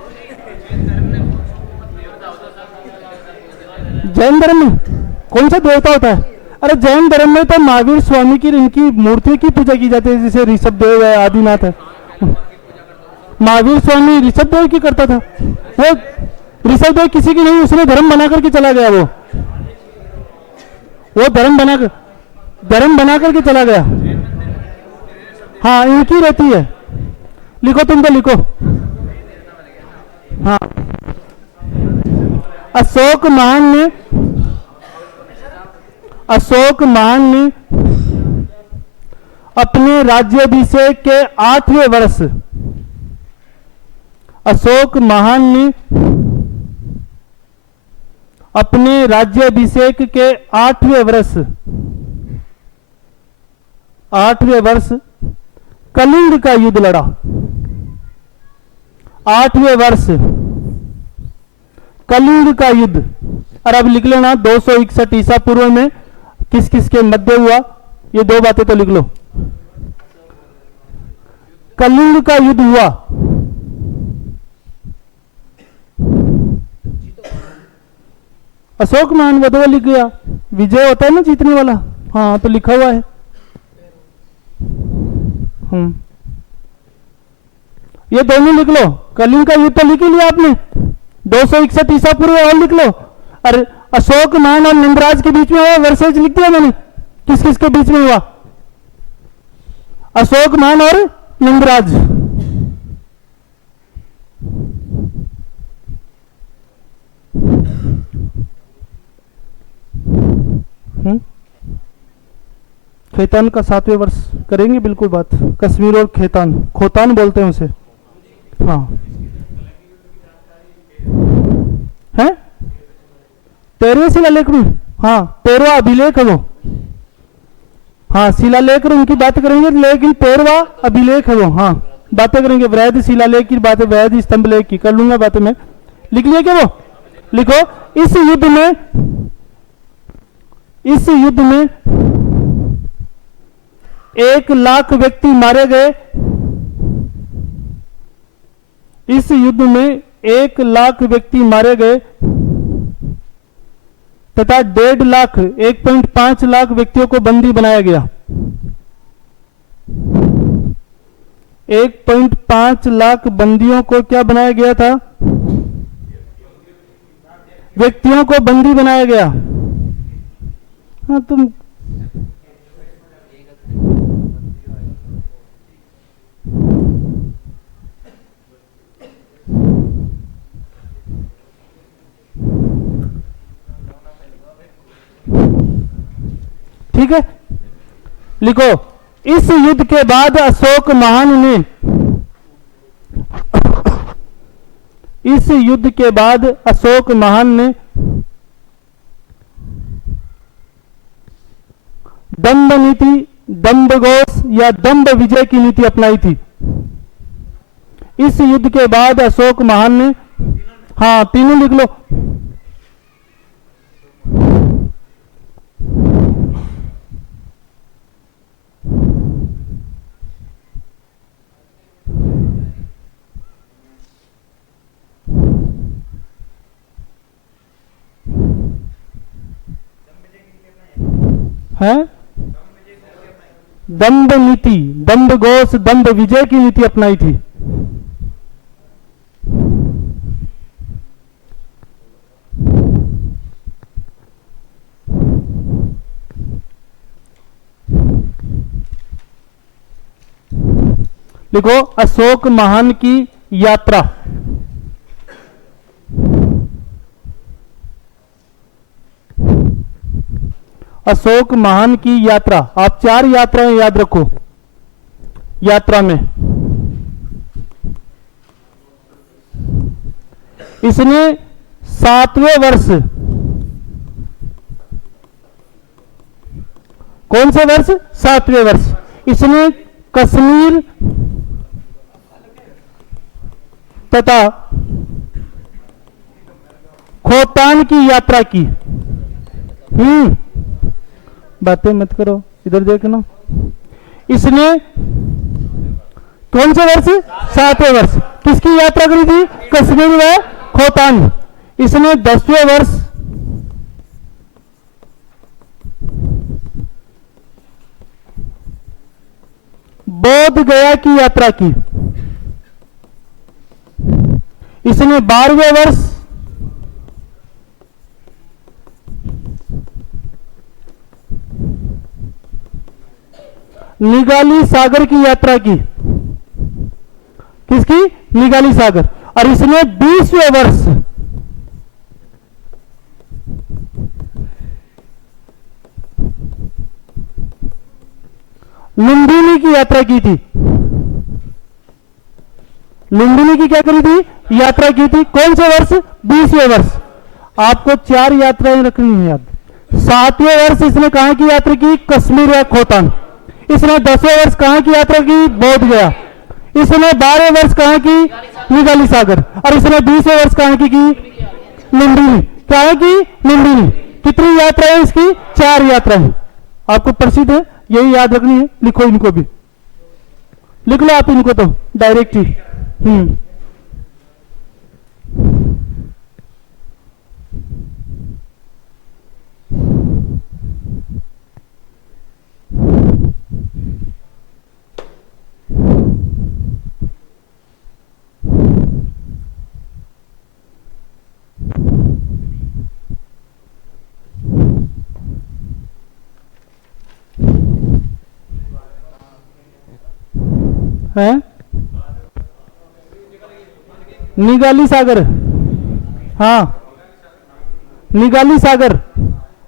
जैन धर्म में कौन सा देवता होता है? अरे जैन धर्म में तो महावीर स्वामी की इनकी मूर्ति की पूजा की जाती है, जैसे ऋषभ देव है, आदिनाथ है। महावीर स्वामी ऋषभ देव की करता था। वो ऋषभ देव किसी की नहीं, उसने धर्म बना करके चला गया। वो धर्म बना करके चला गया। हाँ इनकी रहती है। लिखो तुम तो लिखो। हाँ अशोकमान ने अपने राज्याभिषेक के 8वें वर्ष, अशोकमान ने अपने राज्याभिषेक के 8वें वर्ष कलिंग का युद्ध लड़ा। 8वें वर्ष कलिंग का युद्ध। और अब लिख लेना 261 ईसा पूर्व में किस किस के मध्य हुआ, ये दो बातें तो लिख लो। कलिंग का युद्ध हुआ। अशोकमान वधवा लिख गया। विजय होता है ना जीतने वाला, हाँ तो लिखा हुआ है। ये दोनों लिख लो। कलिंग का युद्ध तो लिख ही लिया आपने, 261 ईसा पूर्व और लिख लो। और अशोकमान और निम्राज के बीच में हुआ वर्सेज लिख दिया मैंने। किस किस के बीच में हुआ? अशोकमान और निम्राज। खेतान का 7वें वर्ष करेंगे बिल्कुल बात। कश्मीर और खेतान, खोतान बोलते हैं उसे। हाँ है 13वें शिलालेख में, हाँ 13वां अभिलेख है वो। हाँ शिलालेख उनकी बात करेंगे, लेकिन 13वां अभिलेख है वो। हाँ बातें करेंगे वृहद शिलालेख की बातें, वृहद स्तंभ लेख की कर लूंगा बातें में। लिख लिया क्या वो? लिखो। इस युद्ध में 1 लाख व्यक्ति मारे गए। इस युद्ध में 1 लाख व्यक्ति मारे गए तथा 1.5 लाख 1.5 लाख व्यक्तियों को बंदी बनाया गया। 1.5 लाख बंदियों को क्या बनाया गया था? व्यक्तियों को बंदी बनाया गया। हाँ तुम ठीक है, लिखो। इस युद्ध के बाद अशोक महान ने इस युद्ध के बाद अशोक महान ने दंभ नीति, दंभ घोष या दंभ विजय की नीति अपनाई थी। इस युद्ध के बाद अशोक महान ने, हाँ तीनों लिख लो। है दंभ नीति, दंभ घोष, दंभ विजय की नीति अपनाई थी। लिखो अशोक महान की यात्रा। अशोक महान की यात्रा, आप 4 यात्राएं याद रखो। यात्रा में इसने 7वें वर्ष, कौन से वर्ष? 7वें वर्ष, इसने कश्मीर तथा खोतान की यात्रा की। बातें मत करो, इधर देखना। इसने कौन से वर्ष? 7वें वर्ष। किसकी यात्रा करी थी? कश्मीर व खोतान। इसने 10वें वर्ष बोध गया की यात्रा की। इसने 12वें वर्ष निगाली सागर की यात्रा की। किसकी? निगाली सागर। और इसने 20वें वर्ष लुम्बिनी की यात्रा की थी। लुम्बिनी की क्या करी थी? यात्रा की थी। कौन से वर्ष? 20वें वर्ष। आपको 4 यात्राएं रखनी है याद। 7वें वर्ष इसने कहां की यात्रा की? कश्मीर या खोतान। इसने 10वें वर्ष कहां की यात्रा की? बोध गया। इसने 12वें वर्ष कहां की? निगाली सागर। और इसने 20वें वर्ष कहां की? लुम्बिनी। कहां की? लुम्बिनी। कितनी यात्राएं इसकी? 4 यात्राएं। आपको प्रसिद्ध है, यही याद रखनी है। लिखो इनको भी, लिख लो आप इनको तो डायरेक्ट ही। है निगाली सागर। हाँ, निगाली सागर,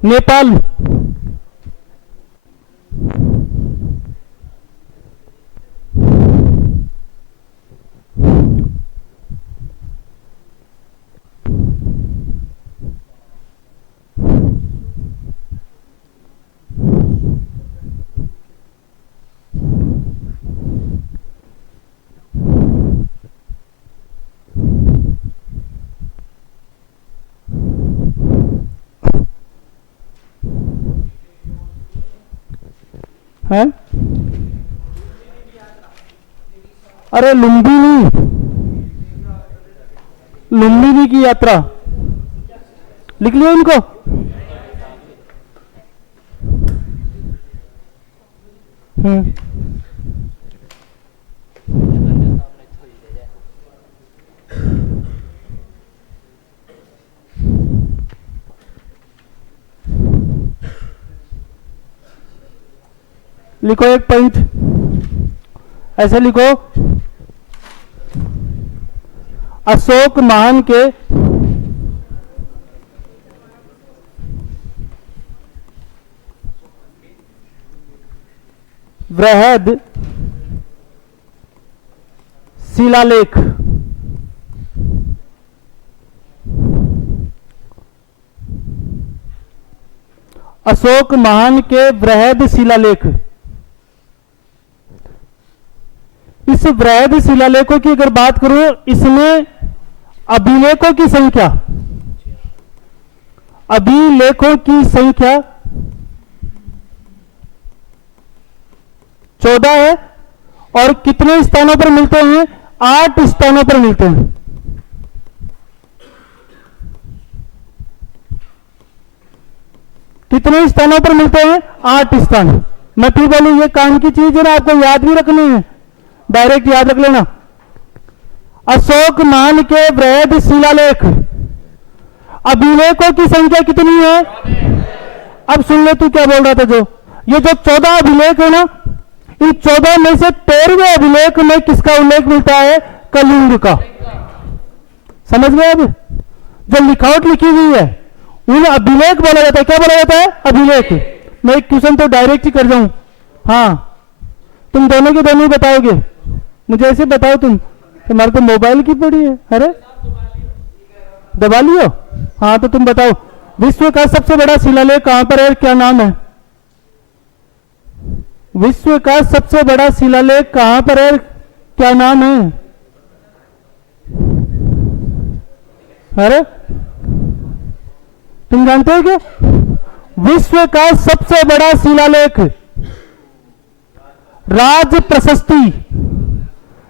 नेपाल। है अरे लुम्बिनी की यात्रा लिख लिया इनको। लिखो एक पॉइंट, ऐसे लिखो, अशोक महान के वृहद शिलालेख। अशोक महान के वृहद शिलालेख। इस वृहद शिलालेखों की अगर बात करूं, इसमें अभिलेखों की संख्या, अभिलेखों की संख्या 14 है और कितने स्थानों पर मिलते हैं? 8 स्थानों पर मिलते हैं। कितने स्थानों पर मिलते हैं? 8 स्थान। मैं फिर बोलूं, ये काम की चीज है ना, आपको याद भी रखनी है, डायरेक्ट याद रख लेना। अशोक महान के वृहद शिलालेख, अभिलेखों की संख्या कितनी है? अब सुन ले तू क्या बोल रहा था। जो ये जो 14 अभिलेख है ना, इन 14 में से 13वें अभिलेख में किसका उल्लेख मिलता है? कलिंग का। समझ गए? अब जो लिखावट लिखी हुई है उन्हें अभिलेख बोला जाता है। क्या बोला जाता है? अभिलेख। मैं एक क्वेश्चन तो डायरेक्ट ही कर जाऊं। हाँ, तुम दोनों के दोनों बताओगे, मुझे ऐसे बताओ। तुम्हारे तो मोबाइल की पड़ी है। अरे दबा लियो। हाँ तो तुम बताओ, विश्व का सबसे बड़ा शिलालेख कहां पर है? क्या नाम है? विश्व का सबसे बड़ा शिलालेख कहां पर है? क्या नाम है? अरे तुम जानते हो क्या? विश्व का सबसे बड़ा शिलालेख राज प्रशस्ति।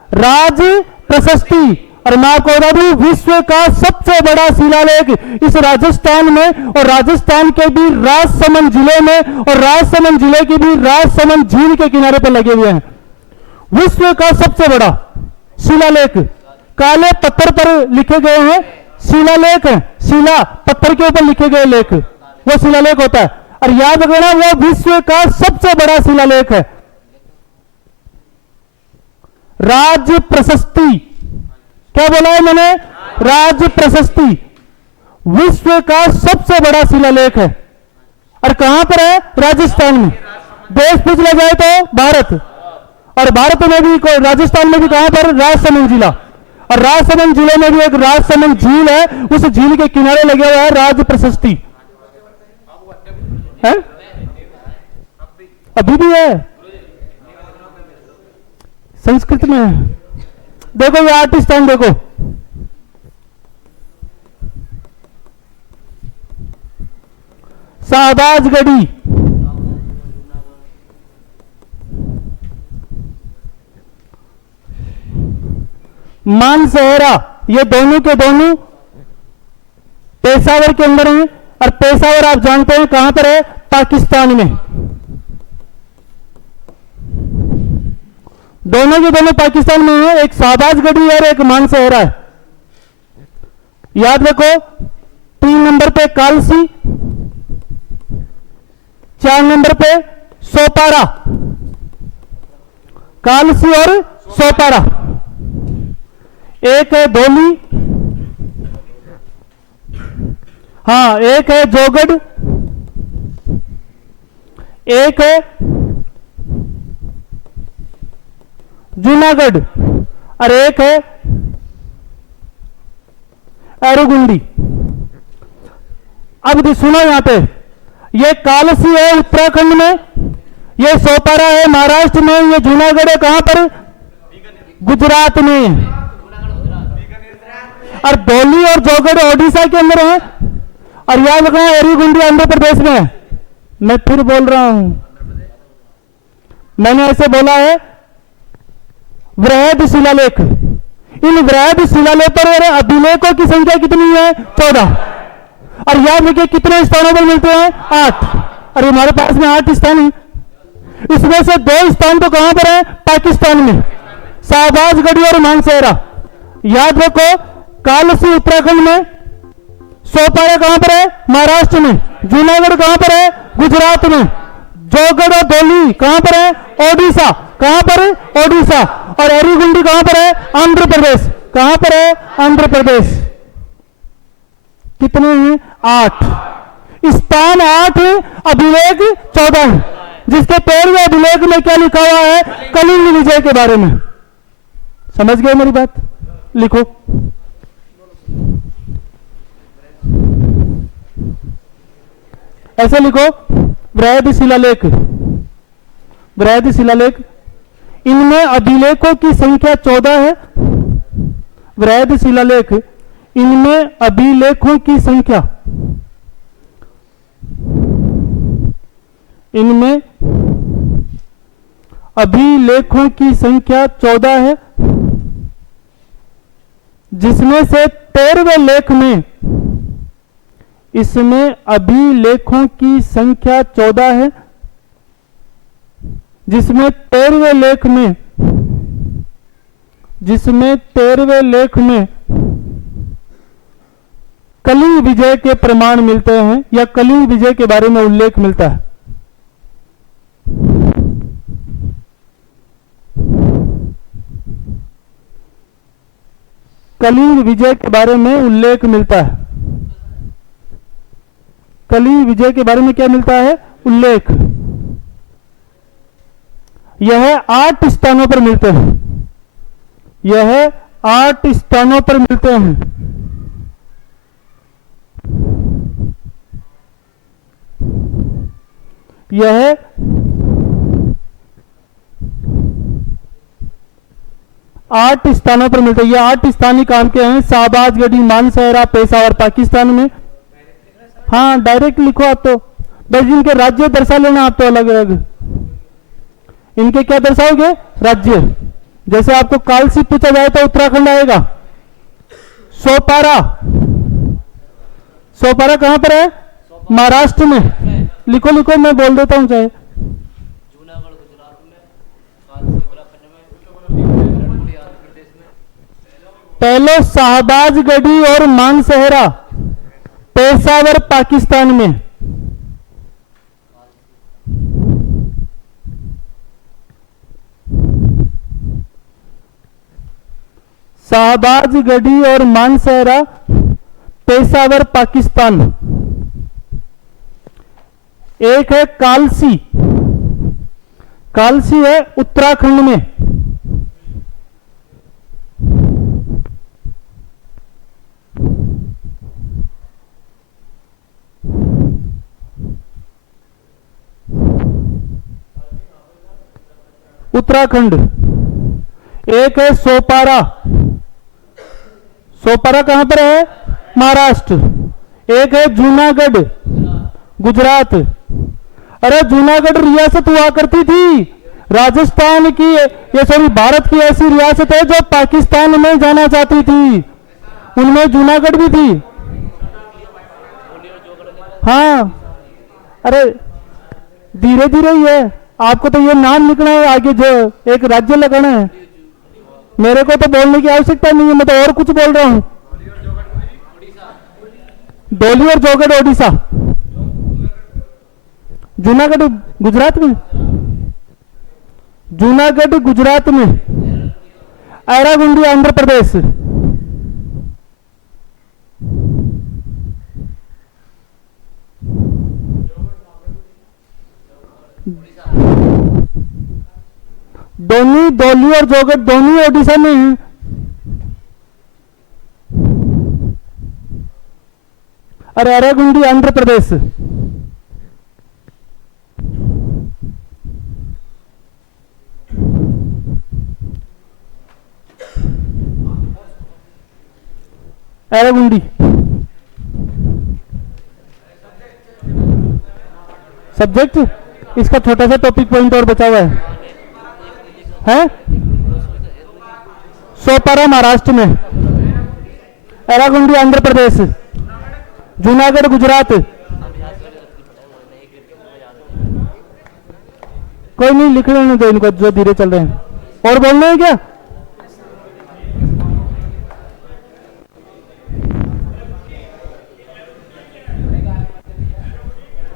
राज प्रशस्ति। और मैं आपको बता दूं, विश्व का सबसे बड़ा शिलालेख इस राजस्थान में, और राजस्थान के भी राजसमंद जिले में, और राजसमंद जिले की भी राजसमंद झील के किनारे पर लगे हुए हैं। विश्व का सबसे बड़ा शिलालेख काले पत्थर पर लिखे गए हैं। शिलालेख है, शिला पत्थर के ऊपर लिखे गए लेख, वो शिलालेख होता है। और याद रखना, वो विश्व का सबसे बड़ा शिलालेख है। राज प्रशस्ति। क्या बोला है मैंने? राज प्रशस्ति विश्व का सबसे बड़ा शिलालेख है। और कहां पर है? राजस्थान में। देश पूछा जाए तो भारत, और भारत में भी, राजस्थान में भी कहां पर? राजसमंद जिला। और राजसमंद जिले में भी एक राजसमंद झील है, उस झील के किनारे लगे हुआ है राज प्रशस्ति है। अभी भी है, संस्कृत में है। देखो ये 8 स्थान देखो, शाहबाजगढ़ी, मानसहरा, ये दोनों के दोनों पेशावर के अंदर हैं। और पेशावर आप जानते हैं कहां पर है? पाकिस्तान में। दोनों के दोनों पाकिस्तान में है। एक शाहबाजगढ़ी और एक मानसहरा है। याद रखो, 3 नंबर पे कालसी, 4 नंबर पे सोपारा। कालसी और सोपारा। एक है धोली, हाँ एक है जोगढ़, एक है जूनागढ़, और एक है एरुगुंडी। अब सुनो यहां पे, ये कालसी है उत्तराखंड में, ये सोपारा है महाराष्ट्र में, ये जूनागढ़ है कहां पर? गुजरात में। और धौली और जोगढ़ ओडिशा के अंदर है। और याद रखना, एरुगुंडी आंध्र प्रदेश में है। मैं फिर बोल रहा हूं, मैंने ऐसे बोला है, वृहद शिलालेख। इन वृहद शिलालेखों पर अभिलेखों की संख्या कितनी है? 14। और याद रखिए कितने स्थानों पर मिलते हैं? 8। और हमारे पास में 8 स्थान है। इसमें से 2 स्थान तो कहां पर है? पाकिस्तान में, शाहबाजगढ़ी और मानसेहरा। याद रखो, कालसी उत्तराखंड में, सोपारा कहां पर है? महाराष्ट्र में। जूनागढ़ कहां पर है? गुजरात में। जोगढ़ और धौली कहां पर है? ओडिशा। कहां पर है? ओडिशा। और एरीगुंडी कहां पर है? आंध्र प्रदेश। कहां पर है? आंध्र प्रदेश। कितने हैं? 8 स्थान, 8 अभिलेख 14 है। जिसके 13वें अभिलेख में क्या लिखा हुआ है? कलिंग विजय के बारे में। समझ गए मेरी बात? लिखो। ऐसे लिखो, वृहद शिलालेख। वृहद शिलालेख, इनमें अभिलेखों की संख्या 14 है। वृहद शिलालेख, इनमें अभिलेखों की संख्या, इनमें अभिलेखों की संख्या 14 है। जिसमें से 13वें लेख में, इसमें अभिलेखों की संख्या 14 है। जिसमें 13वें लेख में, जिसमें 13वें लेख में कलिंग विजय के प्रमाण मिलते हैं या कलिंग विजय के बारे में उल्लेख मिलता है। कलिंग विजय के बारे में उल्लेख मिलता है। कलिंग विजय के बारे में क्या मिलता है? उल्लेख। यह 8 स्थानों पर मिलते हैं। यह 8 स्थानों पर मिलते हैं। यह 8 स्थानों पर मिलते हैं। ये 8 स्थान ही काम के हैं। शाहबाजगढ़ी, मानसेहरा, पेशावर पाकिस्तान में। हाँ, डायरेक्ट लिखो आप तो, बस इनके राज्य दर्शा लेना आप तो अलग अलग। इनके क्या दर्शाओगे? राज्य। जैसे आपको कालसी पूछा जाए तो उत्तराखंड आएगा। सोपारा, सोपारा कहां पर है? महाराष्ट्र में। लिखो लिखो, मैं बोल देता हूं चाहे। पहले शाहबाजगढ़ी और मानसेहरा, पेशावर पाकिस्तान में। शाहबाजगढ़ी और मानसेहरा, पेशावर पाकिस्तान। एक है कालसी, कालसी है उत्तराखंड में। उत्तराखंड। एक है सोपारा, सोपारा कहां पर है? महाराष्ट्र। एक है जूनागढ़, गुजरात। अरे जूनागढ़ रियासत हुआ करती थी राजस्थान की, ये सॉरी भारत की ऐसी रियासत है जो पाकिस्तान में जाना चाहती थी, उनमें जूनागढ़ भी थी। हाँ, अरे धीरे धीरे ही है, आपको तो ये नाम लिखना है, आगे जो एक राज्य लगाना है। मेरे को तो बोलने की आवश्यकता नहीं है, मैं तो और कुछ बोल रहा हूं। डोली और जोगढ़ ओडिशा, जूनागढ़ गुजरात में, जूनागढ़ गुजरात में, एरागुंडी आंध्र प्रदेश। दोनों, डोली और जोगढ़ दोनों ओडिशा में हैं। और एरागुंडी आंध्र प्रदेश। एरागुंडी सब्जेक्ट, इसका छोटा सा टॉपिक पॉइंट और बचा हुआ है? सोपारा महाराष्ट्र में, एरागुंडी आंध्र प्रदेश, जूनागढ़ गुजरात। कोई नहीं, लिख लेने दो इनको जो धीरे चल रहे हैं। और बोलना है क्या?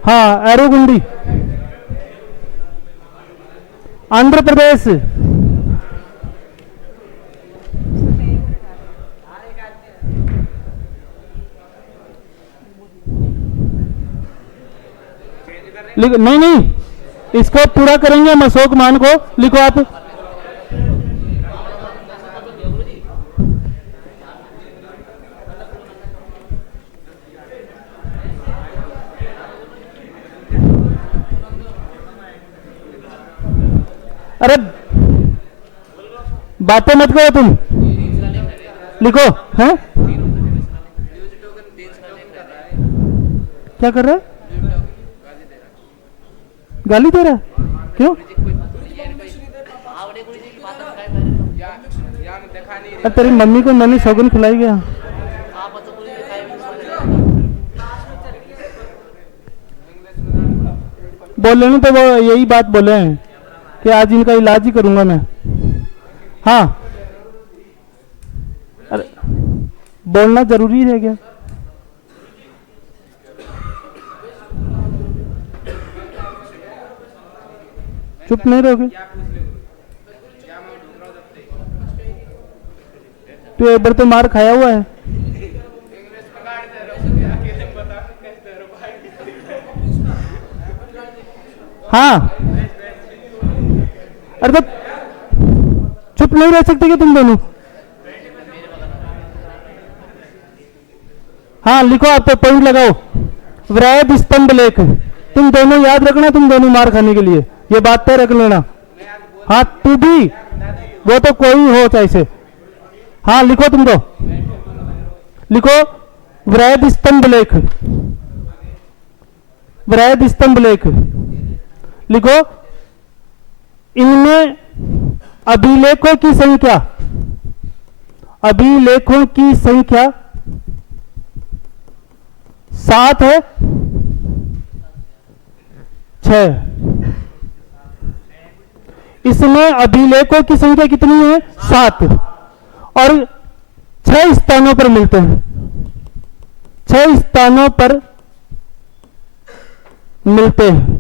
हाँ, एरागुंडी आंध्र प्रदेश, नहीं नहीं, इसको पूरा करेंगे हम। अशोक मान को लिखो आप। अरे बातें मत करो तुम, लिखो। हैं क्या कर रहा है? गाली दे रहा है? क्यों? अब तेरी मम्मी को मैंने सौगन खिलाई गया। बोले ना तो वो यही बात बोले हैं कि आज इनका इलाज ही करूंगा मैं। हाँ, अरे बोलना जरूरी है क्या? चुप नहीं रहोगे? तो एक बार तो मार खाया हुआ है। हाँ, अरे तो चुप नहीं रह सकते क्या तुम दोनों? हाँ लिखो, आप तो पॉइंट लगाओ। वृहद स्तंभ लेख, तुम दोनों याद रखना, तुम दोनों मार खाने के लिए ये बात तय रख लेना। हाँ तू भी, वो तो कोई हो चाहे से। हाँ लिखो, तुम तो लिखो वृहद स्तंभ लेख, वृहद स्तंभ लेख लिखो। इनमें अभिलेखों की संख्या, अभिलेखों की संख्या 7 है, 6। इसमें अभिलेखों की संख्या कितनी है? 7, और 6 स्थानों पर मिलते हैं, 6 स्थानों पर मिलते हैं।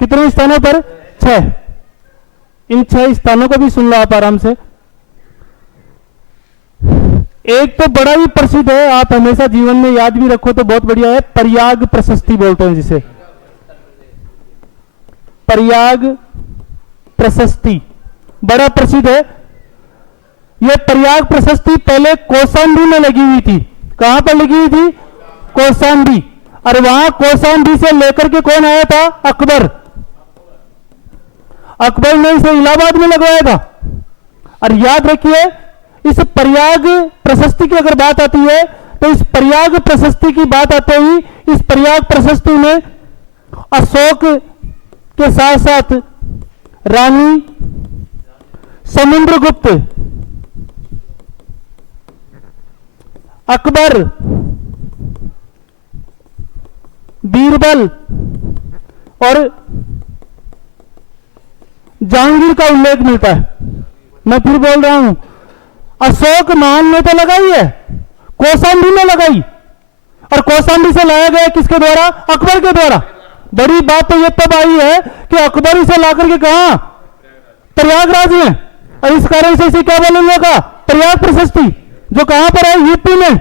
कितने स्थानों पर? 6। इन 6 स्थानों को भी सुन लो आप आराम से। एक तो बड़ा ही प्रसिद्ध है, आप हमेशा जीवन में याद भी रखो तो बहुत बढ़िया है, प्रयाग प्रशस्ति बोलते हैं जिसे, प्रयाग प्रशस्ति बड़ा प्रसिद्ध है। यह प्रयाग प्रशस्ति पहले कौशाम्बी में लगी हुई थी। कहां पर लगी हुई थी? कौशाम्बी। और वहां कौशाम्बी से लेकर के कौन आया था? अकबर। अकबर ने इसे इलाहाबाद में लगवाया था। और याद रखिए, इस प्रयाग प्रशस्ति की अगर बात आती है तो इस प्रयाग प्रशस्ति की बात आते ही इस प्रयाग प्रशस्ति में अशोक के साथ साथ रानी समुद्रगुप्त, अकबर, बीरबल और जहांगीर का उल्लेख मिलता है। मैं फिर बोल रहा हूं, अशोक महान ने तो लगाई है, कौशाम्बी में लगाई, और कौशाम्बी से लाया गया किसके द्वारा? अकबर के द्वारा। बड़ी बात तो यह तब आई है कि अकबर इसे लाकर के कहा? प्रयागराज में। और इस कारण से इसे क्या बोलेंगे का? प्रयाग प्रशस्ति, जो कहां पर है? यूपी में।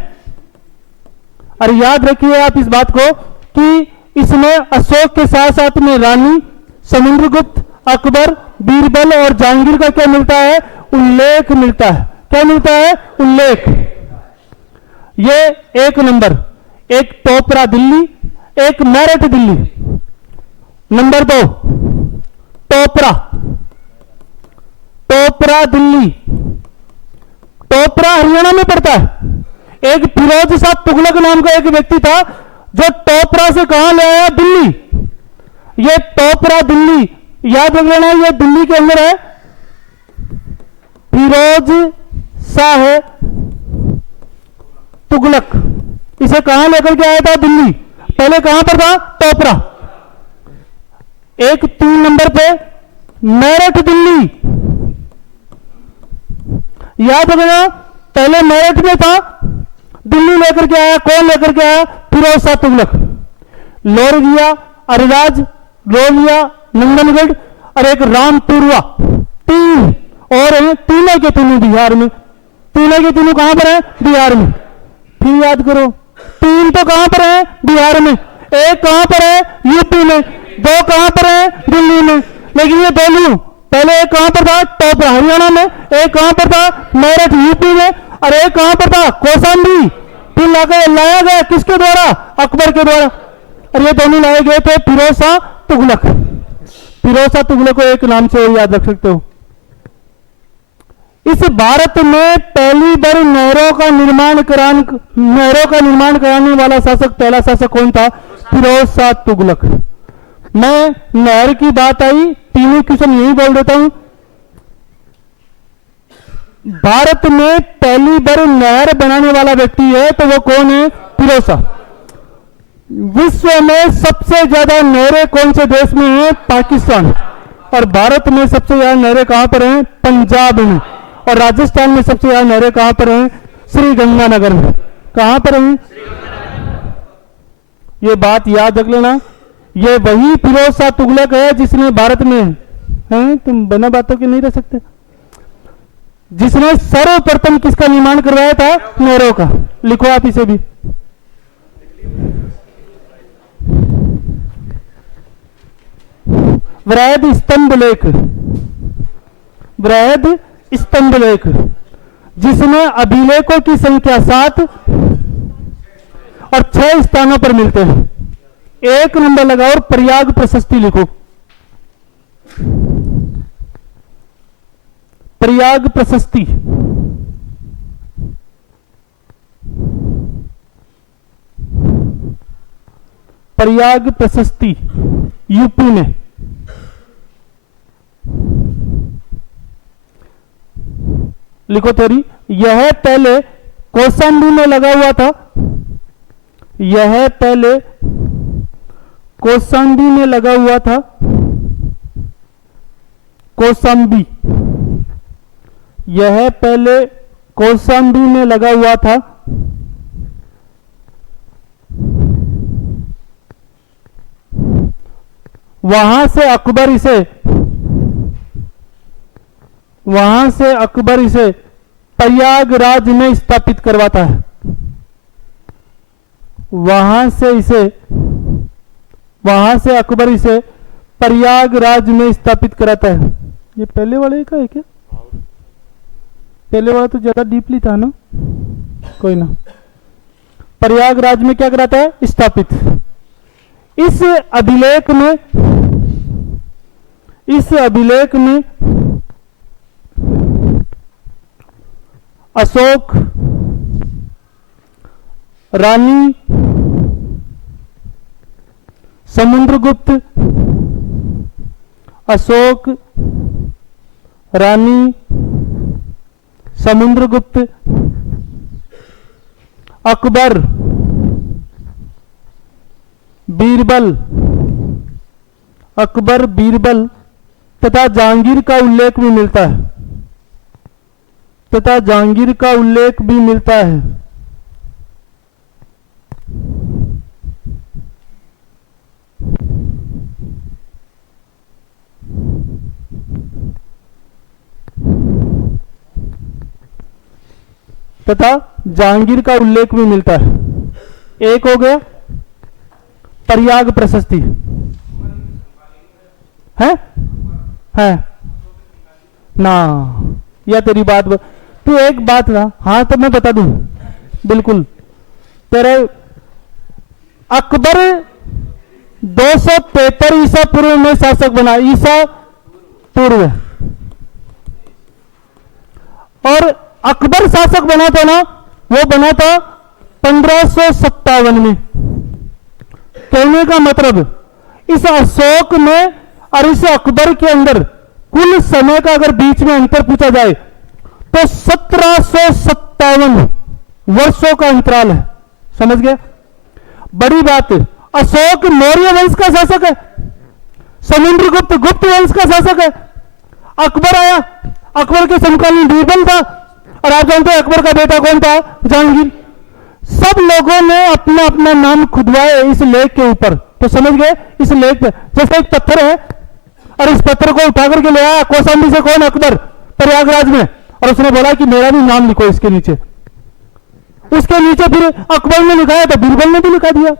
और याद रखिए आप इस बात को कि इसमें अशोक के साथ साथ में रानी, समुद्रगुप्त, अकबर, बीरबल और जहांगीर का क्या मिलता है? उल्लेख मिलता है। क्या मिलता है? उल्लेख। ये 1 नंबर, एक टोपरा दिल्ली, एक मेरठ दिल्ली। नंबर 2 टोपरा, टोपरा दिल्ली, टोपरा हरियाणा में पड़ता है। एक फिरोज शाह तुगलक नाम का एक व्यक्ति था जो टोपरा से कहां ले आया? दिल्ली। ये टोपरा दिल्ली याद रख लेना, ये दिल्ली के अंदर है। फिरोज शाह तुगलक इसे कहां लेकर के आया था? दिल्ली। पहले कहां पर था? टोपरा। एक 3 नंबर पे मेरठ दिल्ली, याद रखना, पहले मेरठ में था, दिल्ली लेकर के आया। कौन लेकर के आया? फिरोज शाह तुगलक। लोरगिया, अरिराज, लोरिया, नंदनगढ़ और एक रामपुरवा, 3 और हैं। तीनों के तीनों बिहार में। तीनों के तीनों कहां पर है? बिहार में। फिर याद करो, 3 तो कहां पर है? बिहार में। एक कहां पर है? यूपी में। 2 कहां पर है? दिल्ली में। लेकिन ये दोनों, पहले एक कहां पर था? टोपरा हरियाणा में, एक कहां पर था? मेरठ यूपी में, और एक कहां पर था? कौशाम्बी। फिर लाया गया किसके द्वारा? अकबर के द्वारा। और ये दोनों लाए गए थे फिरोज शाह तुगलक। फिरोज शाह तुगलक को एक नाम से याद रख सकते हो। इस भारत में पहली बार नहरों का निर्माण कराने वाला शासक, पहला शासक कौन था? फिरोज शाह तुगलक। मैं नहर की बात आई, तीनों क्वेश्चन यही बोल देता हूं। भारत में पहली बार नहर बनाने वाला व्यक्ति है तो वो कौन है? फिरोज शाह। विश्व में सबसे ज्यादा नहरें कौन से देश में है? पाकिस्तान। और भारत में सबसे ज्यादा नहरें कहां पर हैं? पंजाब में। और राजस्थान में सबसे ज्यादा नहरें कहां पर हैं? श्री गंगानगर में। कहां पर हैं? ये बात याद रख लेना। ये वही फिरोज शाह तुगलक है जिसने भारत में, हैं तुम बिना बातों के नहीं रह सकते, जिसने सर्वप्रथम किसका निर्माण करवाया था? नहरों का। लिखो आप इसे भी। वृहद स्तंभ लेख, वृहद स्तंभ लेख, जिसमें अभिलेखों की संख्या 7 और 6 स्थानों पर मिलते हैं। 1 नंबर लगाओ और प्रयाग प्रशस्ति लिखो। प्रयाग प्रशस्ति, प्रयाग प्रशस्ति यूपी में। लिखो थोड़ी। यह पहले कौशाम्बी में लगा हुआ था, यह पहले कौशाम्बी में लगा हुआ था, कौशाम्बी, यह पहले कौशाम्बी में लगा हुआ था। वहां से अकबर इसे प्रयागराज में स्थापित करवाता है। वहां से अकबर इसे प्रयागराज में स्थापित कराता है। ये पहले वाले का है क्या? पहले वाला तो ज्यादा डीपली था ना, कोई ना। प्रयागराज में क्या कराता है? स्थापित। इस अभिलेख में अशोक, रानी समुद्रगुप्त, अशोक, रानी समुद्रगुप्त, अकबर, बीरबल, अकबर, बीरबल तथा जहांगीर का उल्लेख भी मिलता है, तथा जहांगीर का उल्लेख भी मिलता है। तथा जहांगीर का उल्लेख भी मिलता है। एक हो गया प्रयाग प्रशस्ति है ना, या तेरी बात तू एक बात ना, हाँ तो मैं बता दूं बिल्कुल। तेरे अकबर 273 ईसा पूर्व में शासक बना, ईसा पूर्व, और अकबर शासक बना था ना, वो बना था 1557 में। कहने का मतलब इस अशोक में और इस अकबर के अंदर कुल समय का अगर बीच में अंतर पूछा जाए तो 1757 वर्षों का अंतराल है। समझ गए? बड़ी बात, अशोक मौर्य वंश का शासक है, समुद्रगुप्त गुप्त वंश का शासक है, अकबर आया, अकबर के समकालीन बीरबल था, और आप जानते हैं अकबर का बेटा कौन था? जहांगीर। सब लोगों ने अपना अपना नाम खुदवाए इस लेख के ऊपर। तो समझ गए? इस लेख पे जैसे एक पत्थर है, और इस पत्थर को उठाकर के ले आया कौशाम्बी से कौन? अकबर, प्रयागराज में, और उसने बोला कि मेरा भी नाम लिखो इसके नीचे। उसके नीचे फिर अकबर ने लिखाया तो बीरबल ने भी लिखा दिया,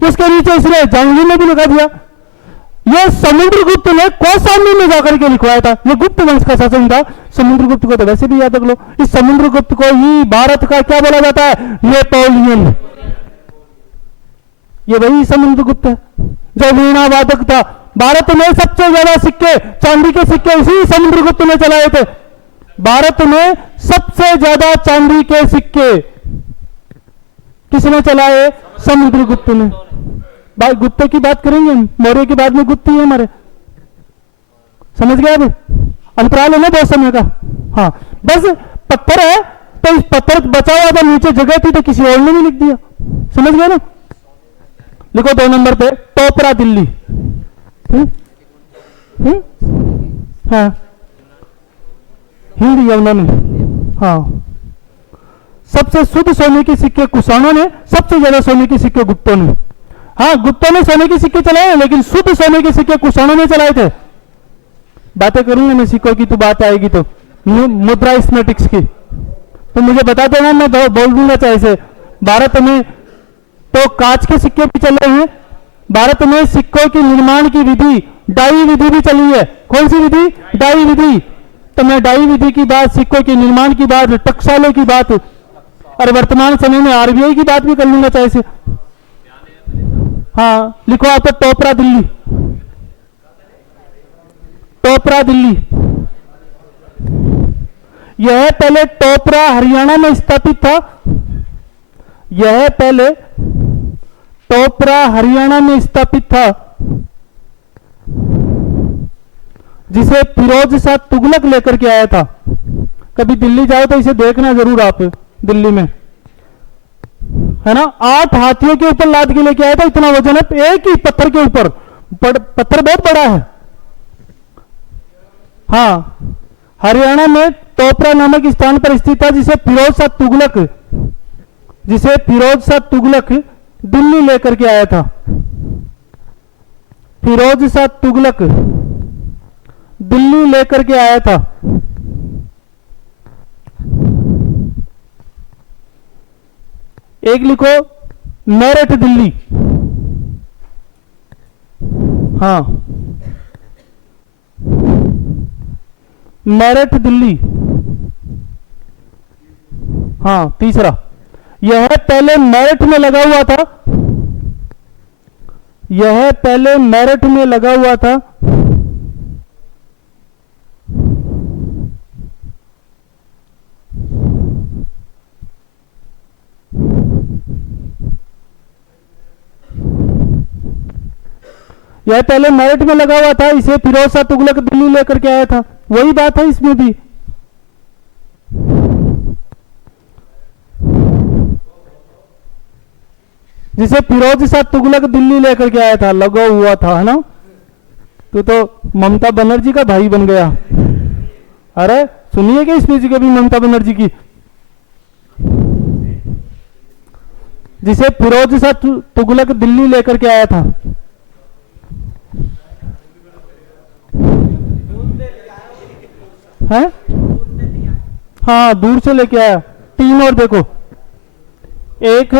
उसके नीचे इसने जहांगीर ने भी लिखा दिया। यह समुद्रगुप्त ने कौशाम्बी में जाकर के लिखवाया था। यह गुप्त वंश का शासन था। समुद्रगुप्त को तो वैसे भी याद रख लो। इस समुद्रगुप्त को ही भारत का क्या बोला जाता है? नेपोलियन। ये वही समुद्रगुप्त है जो वीणा वादक था। भारत में सबसे ज्यादा सिक्के, चांदी के सिक्के इसी समुद्रगुप्त ने चलाए थे। भारत में सबसे ज्यादा चांदी के सिक्के किसने चलाए? समुद्रगुप्त ने। गुप्तों की बात करेंगे, मौर्य के बाद में गुप्त ही है हमारे। समझ गया? अब अंतराल है ना बहुत समय का। हाँ, बस पत्थर है तो इस पत्थर बचा हुआ था, नीचे जगह थी तो किसी और ने भी लिख दिया। समझ गया ना? लिखो 2 नंबर पे, टोपरा दिल्ली। हाँ, हिंद यमुना में। हाँ, सबसे शुद्ध सोने के सिक्के कुषाणों ने, सबसे ज्यादा सोने के सिक्के गुप्तों ने। हाँ, गुप्तों ने सोने के सिक्के चलाए, लेकिन शुद्ध सोने के सिक्के कुषाणों ने चलाए थे। बातें करूंगा मैं सिक्कों की, तो बात आएगी तो मुद्रा स्मेटिक्स की, तो मुझे बता देना, मैं बोल दूंगा चाहे से। भारत में तो कांच के सिक्के भी चले हैं। भारत में सिक्कों के निर्माण की विधि, डाई विधि भी चली है। कौन सी विधि? डाई विधि। तो मैं डाई विधि की बात, सिक्कों के निर्माण की बात, टकसालों की बात, और वर्तमान समय में आरबीआई की बात भी कर लूंगा चाहे से। हाँ, लिखो आप टोपरा दिल्ली। टोपरा दिल्ली, यह पहले टोपरा हरियाणा में स्थापित था। यह पहले टोपरा हरियाणा में स्थापित था, जिसे फिरोज शाह तुगलक लेकर के आया था। कभी दिल्ली जाओ तो इसे देखना जरूर आप, दिल्ली में है ना। 8 हाथियों के ऊपर लाद के लेके आया था, इतना वजन है एक ही पत्थर के ऊपर। पत्थर बहुत बड़ा है। हाँ, हरियाणा में टोपरा नामक स्थान पर स्थित था, जिसे फिरोज शाह तुगलक दिल्ली लेकर के आया था। फिरोज शाह तुगलक दिल्ली लेकर के आया था। एक लिखो मेरठ दिल्ली। हाँ, मेरठ दिल्ली। हाँ, तीसरा, यह पहले मेरठ में लगा हुआ था। यह पहले मेरठ में लगा हुआ था। यह पहले मेरठ में लगा हुआ था, इसे फिरोज शाह तुगलक दिल्ली लेकर के आया था। वही बात है इसमें भी। जिसे फिरोज शाह तुगलक दिल्ली लेकर के आया था, लगा हुआ था, है ना। तो ममता बनर्जी का भाई बन गया। अरे सुनिए क्या स्पीच कभी ममता बनर्जी की। जिसे फिरोज शाह तुगलक दिल्ली लेकर के आया था। है? हाँ, दूर से लेके आया। 3 और देखो, एक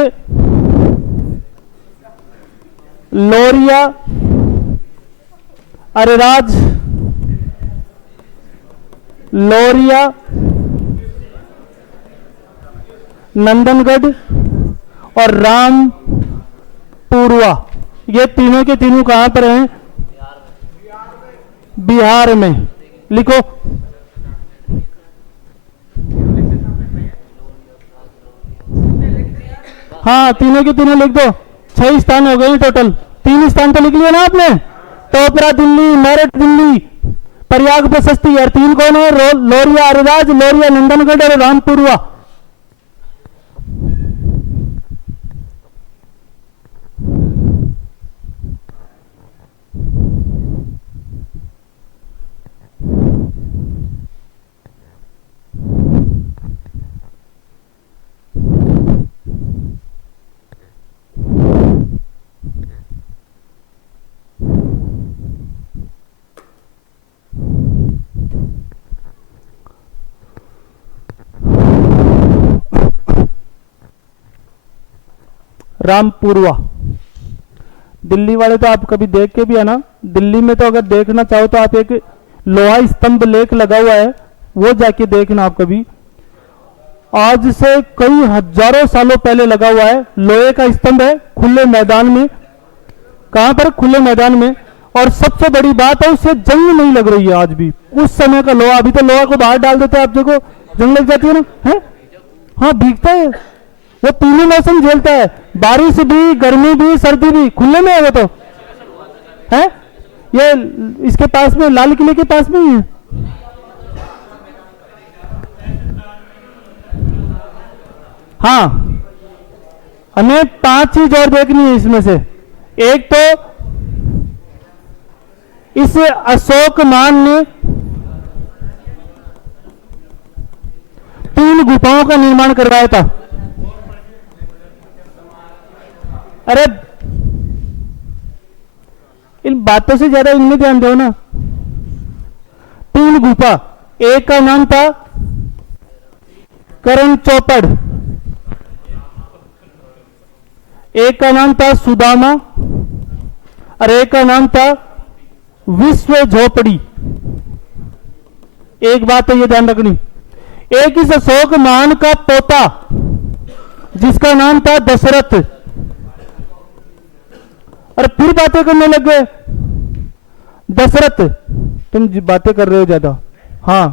लोरिया, अरेराज, लोरिया, नंदनगढ़ और रामपुरवा। ये तीनों के तीनों कहां पर हैं? बिहार में। लिखो, हाँ, तीनों के तीनों लिख दो। 6 स्थान हो गए टोटल। 3 स्थान तो लिख लिया ना आपने। टोपरा दिल्ली, मेरठ दिल्ली, प्रयाग प्रशस्ति। और 3 कौन है? लोरिया अरिराज, लोरिया नंदनगढ़ और रामपुरवा। रामपुरवा। दिल्ली वाले तो आप कभी देख के भी है ना, दिल्ली में तो अगर देखना चाहो तो आप एक लोहा स्तंभ लेख लगा हुआ है, वो जाके देखना आप कभी। आज से कई हजारों सालों पहले लगा हुआ है, लोहे का स्तंभ है, खुले मैदान में। कहां पर? खुले मैदान में। और सबसे बड़ी बात है, उससे जंग नहीं लग रही है आज भी। उस समय का लोहा, अभी तो लोहा को बाहर डाल देते हैं, आप देखो जंग लग जाती है ना, है? हाँ, भीगता है वो, तीनों मौसम झेलता है, बारिश भी, गर्मी भी, सर्दी भी, खुले में है वो तो, है? ये इसके पास में, लाल किले के पास में ही है। हाँ, हमें 5 चीज और देखनी है इसमें से। एक तो इस अशोकमान ने 3 गुफाओं का निर्माण करवाया था। अरे इन बातों से ज्यादा इनमें ध्यान दो ना। 3 गुफा, एक का नाम था करण चौपड़, एक का नाम था सुदामा और एक का नाम था विश्व झोपड़ी। एक बात तो ये ध्यान रखनी, एक इस अशोक मान का पोता जिसका नाम था दशरथ, और फिर बातें करने लग गए। दशरथ, तुम बातें कर रहे हो ज्यादा। हाँ,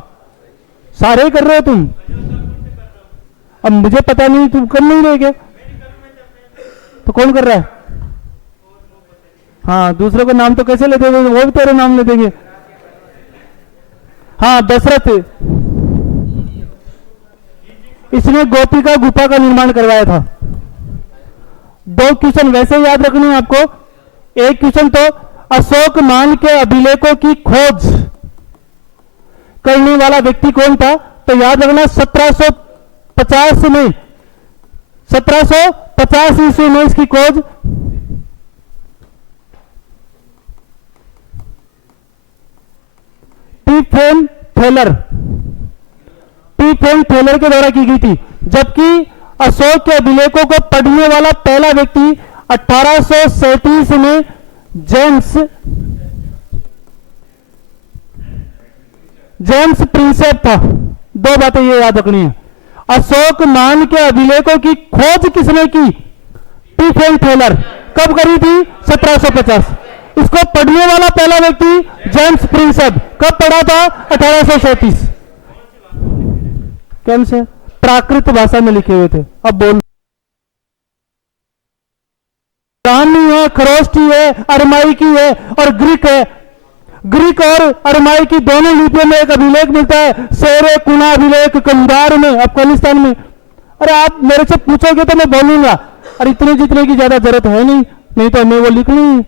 सारे ही कर रहे हो तुम। अब मुझे पता नहीं, तुम कर नहीं रहे क्या? तो कौन कर रहा है? हाँ, दूसरे को नाम तो कैसे लेते हो? वो भी तेरे नाम ले देंगे। हाँ, दशरथ, इसने गोपिका गुफा का निर्माण करवाया था। 2 क्वेश्चन वैसे याद रखने हैं आपको। एक क्वेश्चन तो अशोक मान के अभिलेखों की खोज करने वाला व्यक्ति कौन था? तो याद रखना 1750 में, 1750 ईस्वी में इसकी खोज टीफेन थेलर के द्वारा की गई थी। जबकि अशोक के अभिलेखों को पढ़ने वाला पहला व्यक्ति 1837 में जेम्स प्रिंसेप था। 2 बातें ये याद रखनी है। अशोक मान के अभिलेखों की खोज किसने की? टीफेन थेलर। कब करी थी? 1750। इसको पढ़ने वाला पहला व्यक्ति जेम्स प्रिंसेप। कब पढ़ा था? 1837। कौन से? प्राकृत भाषा में लिखे हुए थे। अब बोल, ब्राह्मी है, खरोष्टी है, अरमाई की है और ग्रीक है। ग्रीक और अरमाई की दोनों लिपियों में एक अभिलेख मिलता है, शेरे कुना अभिलेख कंधार में, अफगानिस्तान में। अरे आप मेरे से पूछोगे तो मैं बोलूंगा, और इतने जितने की ज्यादा जरूरत है नहीं तो हमें वो लिख ली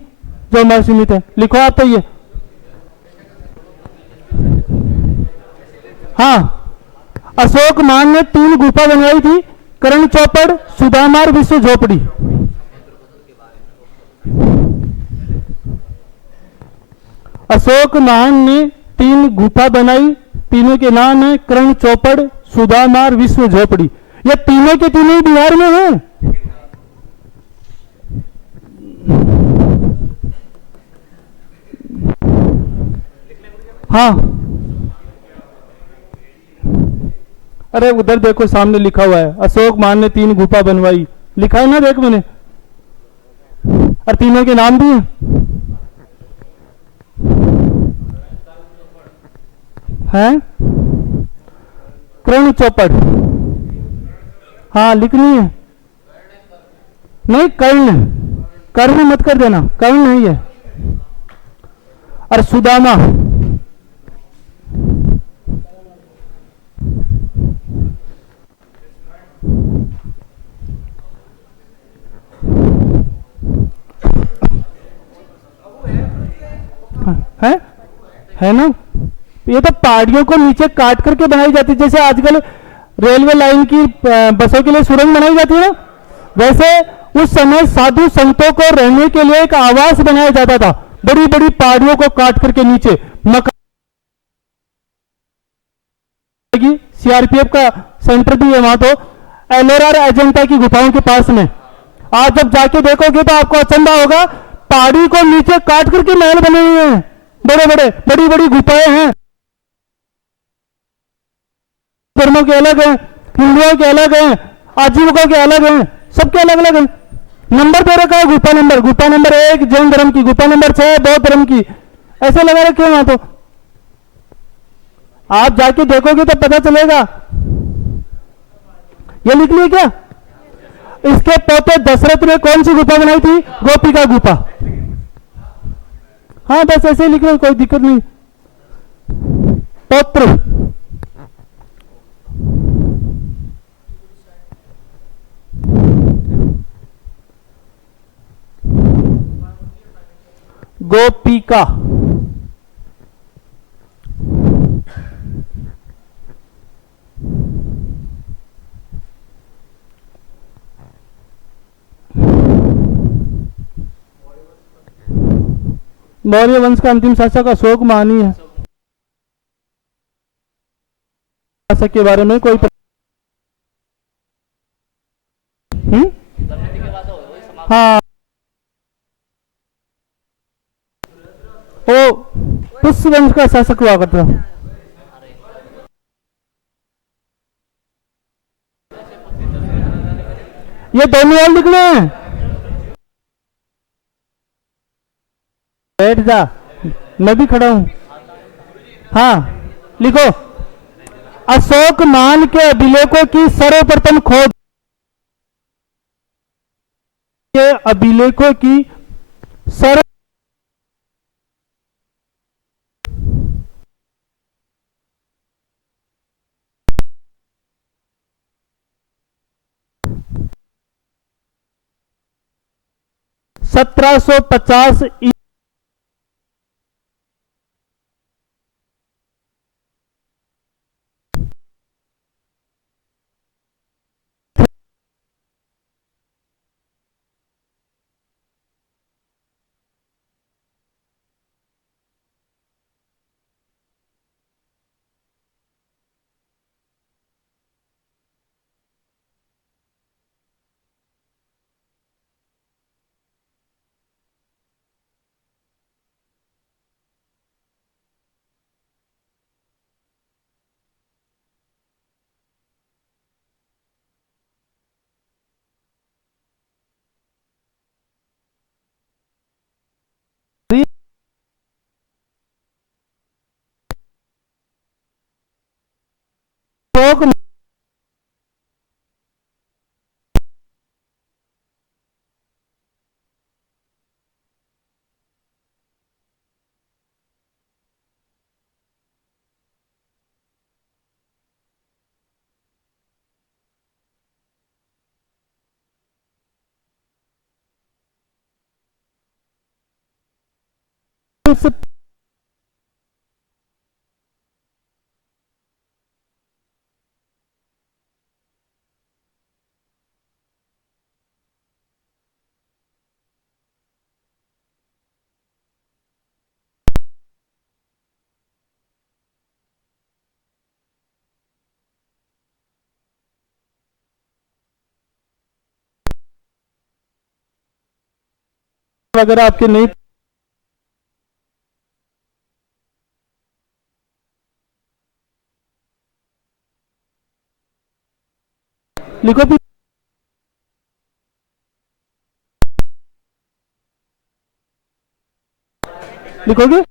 जो हमारे सीमित है। लिखो आप तो ये। हाँ, अशोक मान ने 3 गुफा बनवाई थी, करण चौपड़, सुदामा, विश्व झोपड़ी। अशोक मान ने 3 गुफा बनाई, तीनों के नाम है करण चौपड़, सुदामा, विश्व झोपड़ी। ये तीनों के तीनों ही बिहार में हैं। हाँ, अरे उधर देखो सामने लिखा हुआ है, अशोक मान ने 3 गुफा बनवाई, लिखा है ना, देख मैंने, और तीनों के नाम भी हैं। कर्ण चौपड़, हाँ लिखनी है, नहीं कर्ण, कर्ण मत कर देना, कर्ण नहीं है। और सुदामा, ये तो पहाड़ियों को नीचे काट करके बनाई जाती है, जैसे आजकल रेलवे लाइन की बसों के लिए सुरंग बनाई जाती है ना, वैसे उस समय साधु संतों को रहने के लिए एक आवास बनाया जाता था, बड़ी बड़ी पहाड़ियों को काट करके नीचे मकान। सीआरपीएफ का सेंटर भी है वहां, तो एलोरा अजंता की गुफाओं के पास में आज जब जाके देखोगे तो आपको अचंभा होगा, पहाड़ी को नीचे काट करके महल बने हुए हैं, बड़े बड़े बड़ी बड़ी गुफाएं हैं। धर्मों के अलग हैं, हिंदुओं के अलग हैं, आजीविकों के अलग हैं, सबके अलग अलग हैं। नंबर दे रखा है, गुफा नंबर 1 जैन धर्म की, गुफा नंबर 6 बौद्ध धर्म की, ऐसे लगा रखे हैं वहां। तो आप जाके देखोगे तो पता चलेगा। ये लिख लिया क्या? इसके पोते दशरथ ने कौन सी गुफा बनाई थी? गोपिका गुफा। हाँ बस ऐसे ही लिख लो, कोई दिक्कत नहीं। पौत्र गोपिका। मौर्य वंश का अंतिम शासक अशोक महानी है। शासक के बारे में कोई हाँ, ओ पुष्य वंश का शासक हुआ करता। ये दोनों याद लिखने हैं। बैठ जा, मैं भी खड़ा हूं। हाँ लिखो, अशोक मान के अभिलेखों की सर्वप्रथम खोज के अभिलेखों की सर्व 1750 अशोक से वगैरह आपके नहीं लिखो भी, लिखोगे।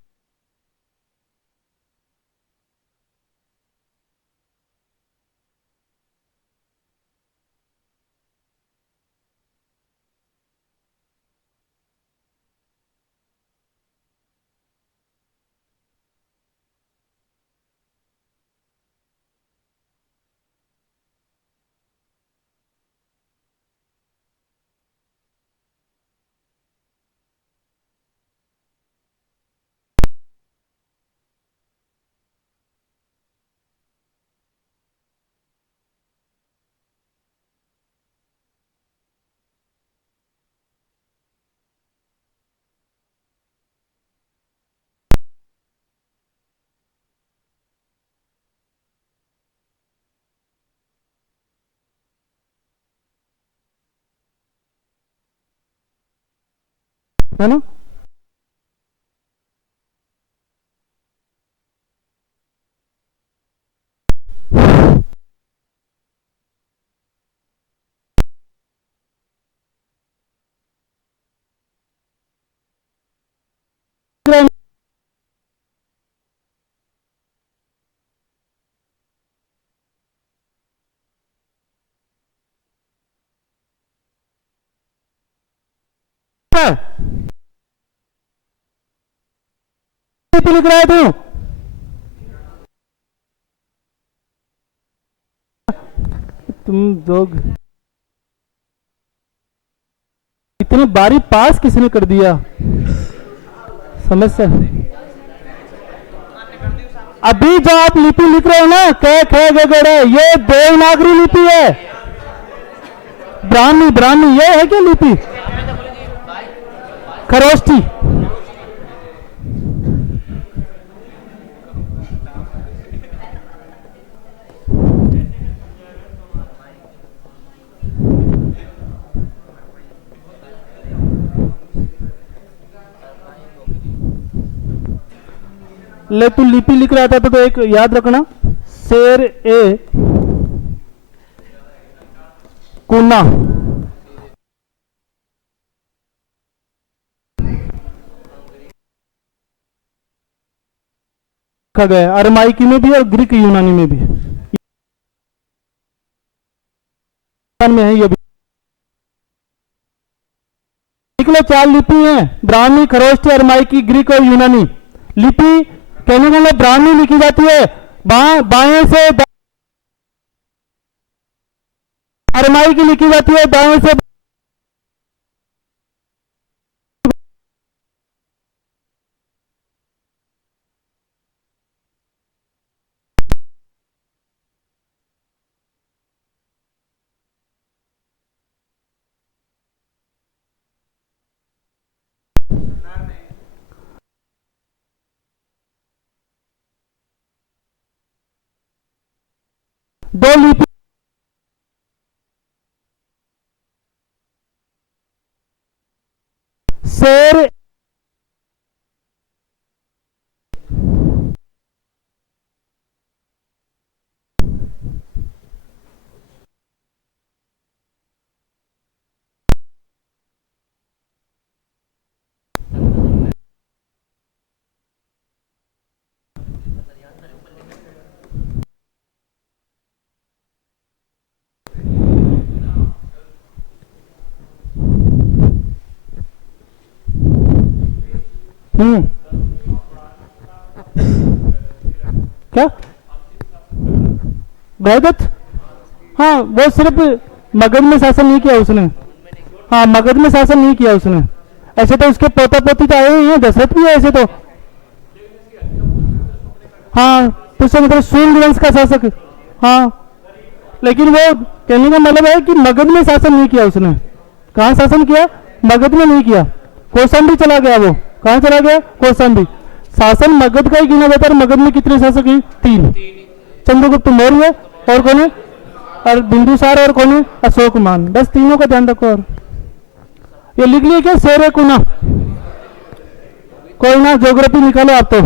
है ना। लिख रहा है तू, तुम लोग इतने बारी पास किसने कर दिया, समस्या। अभी जो आप लिपि लिख रहे हो ना, क ख ग घ ड़, ये देवनागरी लिपि है, ब्राह्मी ब्राह्मी ये है क्या लिपि, खरोष्ठी। ले तू लिपि लिख रहा था तो एक याद रखना, शेर ए कुना लिखा गया, अरमाइकी में भी और ग्रीक यूनानी में भी में है ये भी। निकलो 4 लिपि हैं, ब्राह्मी, खरोष्ठी, अरमाइकी, ग्रीक और यूनानी। लिपि कहने का मतलब ब्राह्मी लिखी जाती है बाएं से, अरमाइकी लिखी जाती है दाएं से। दो लिपि शेर क्या बहदत, हाँ वो सिर्फ मगध में शासन नहीं किया उसने, हाँ मगध में शासन नहीं किया उसने, ऐसे तो उसके पोता पोती तो आए हुए हैं, दशरथ भी है ऐसे तो, हाँ तो उससे मतलब सूर्यवंश का शासक, हाँ लेकिन वो कहने का मतलब है कि मगध में शासन नहीं किया उसने। कहाँ शासन किया, मगध में नहीं किया, कौशाम्बी चला गया, वो कहाँ चला गया, कौशाम्बी। शासन मगध का ही गिना जाता है, मगध में कितने शासक हैं, 3, चंद्रगुप्त मौर्य और कौन है, और बिंदुसार और कौन है, अशोकमान, बस तीनों का ध्यान रखो। और ये लिख लिया क्या, शेर कुना, कोई ना ज्योग्राफी निकालो आप तो।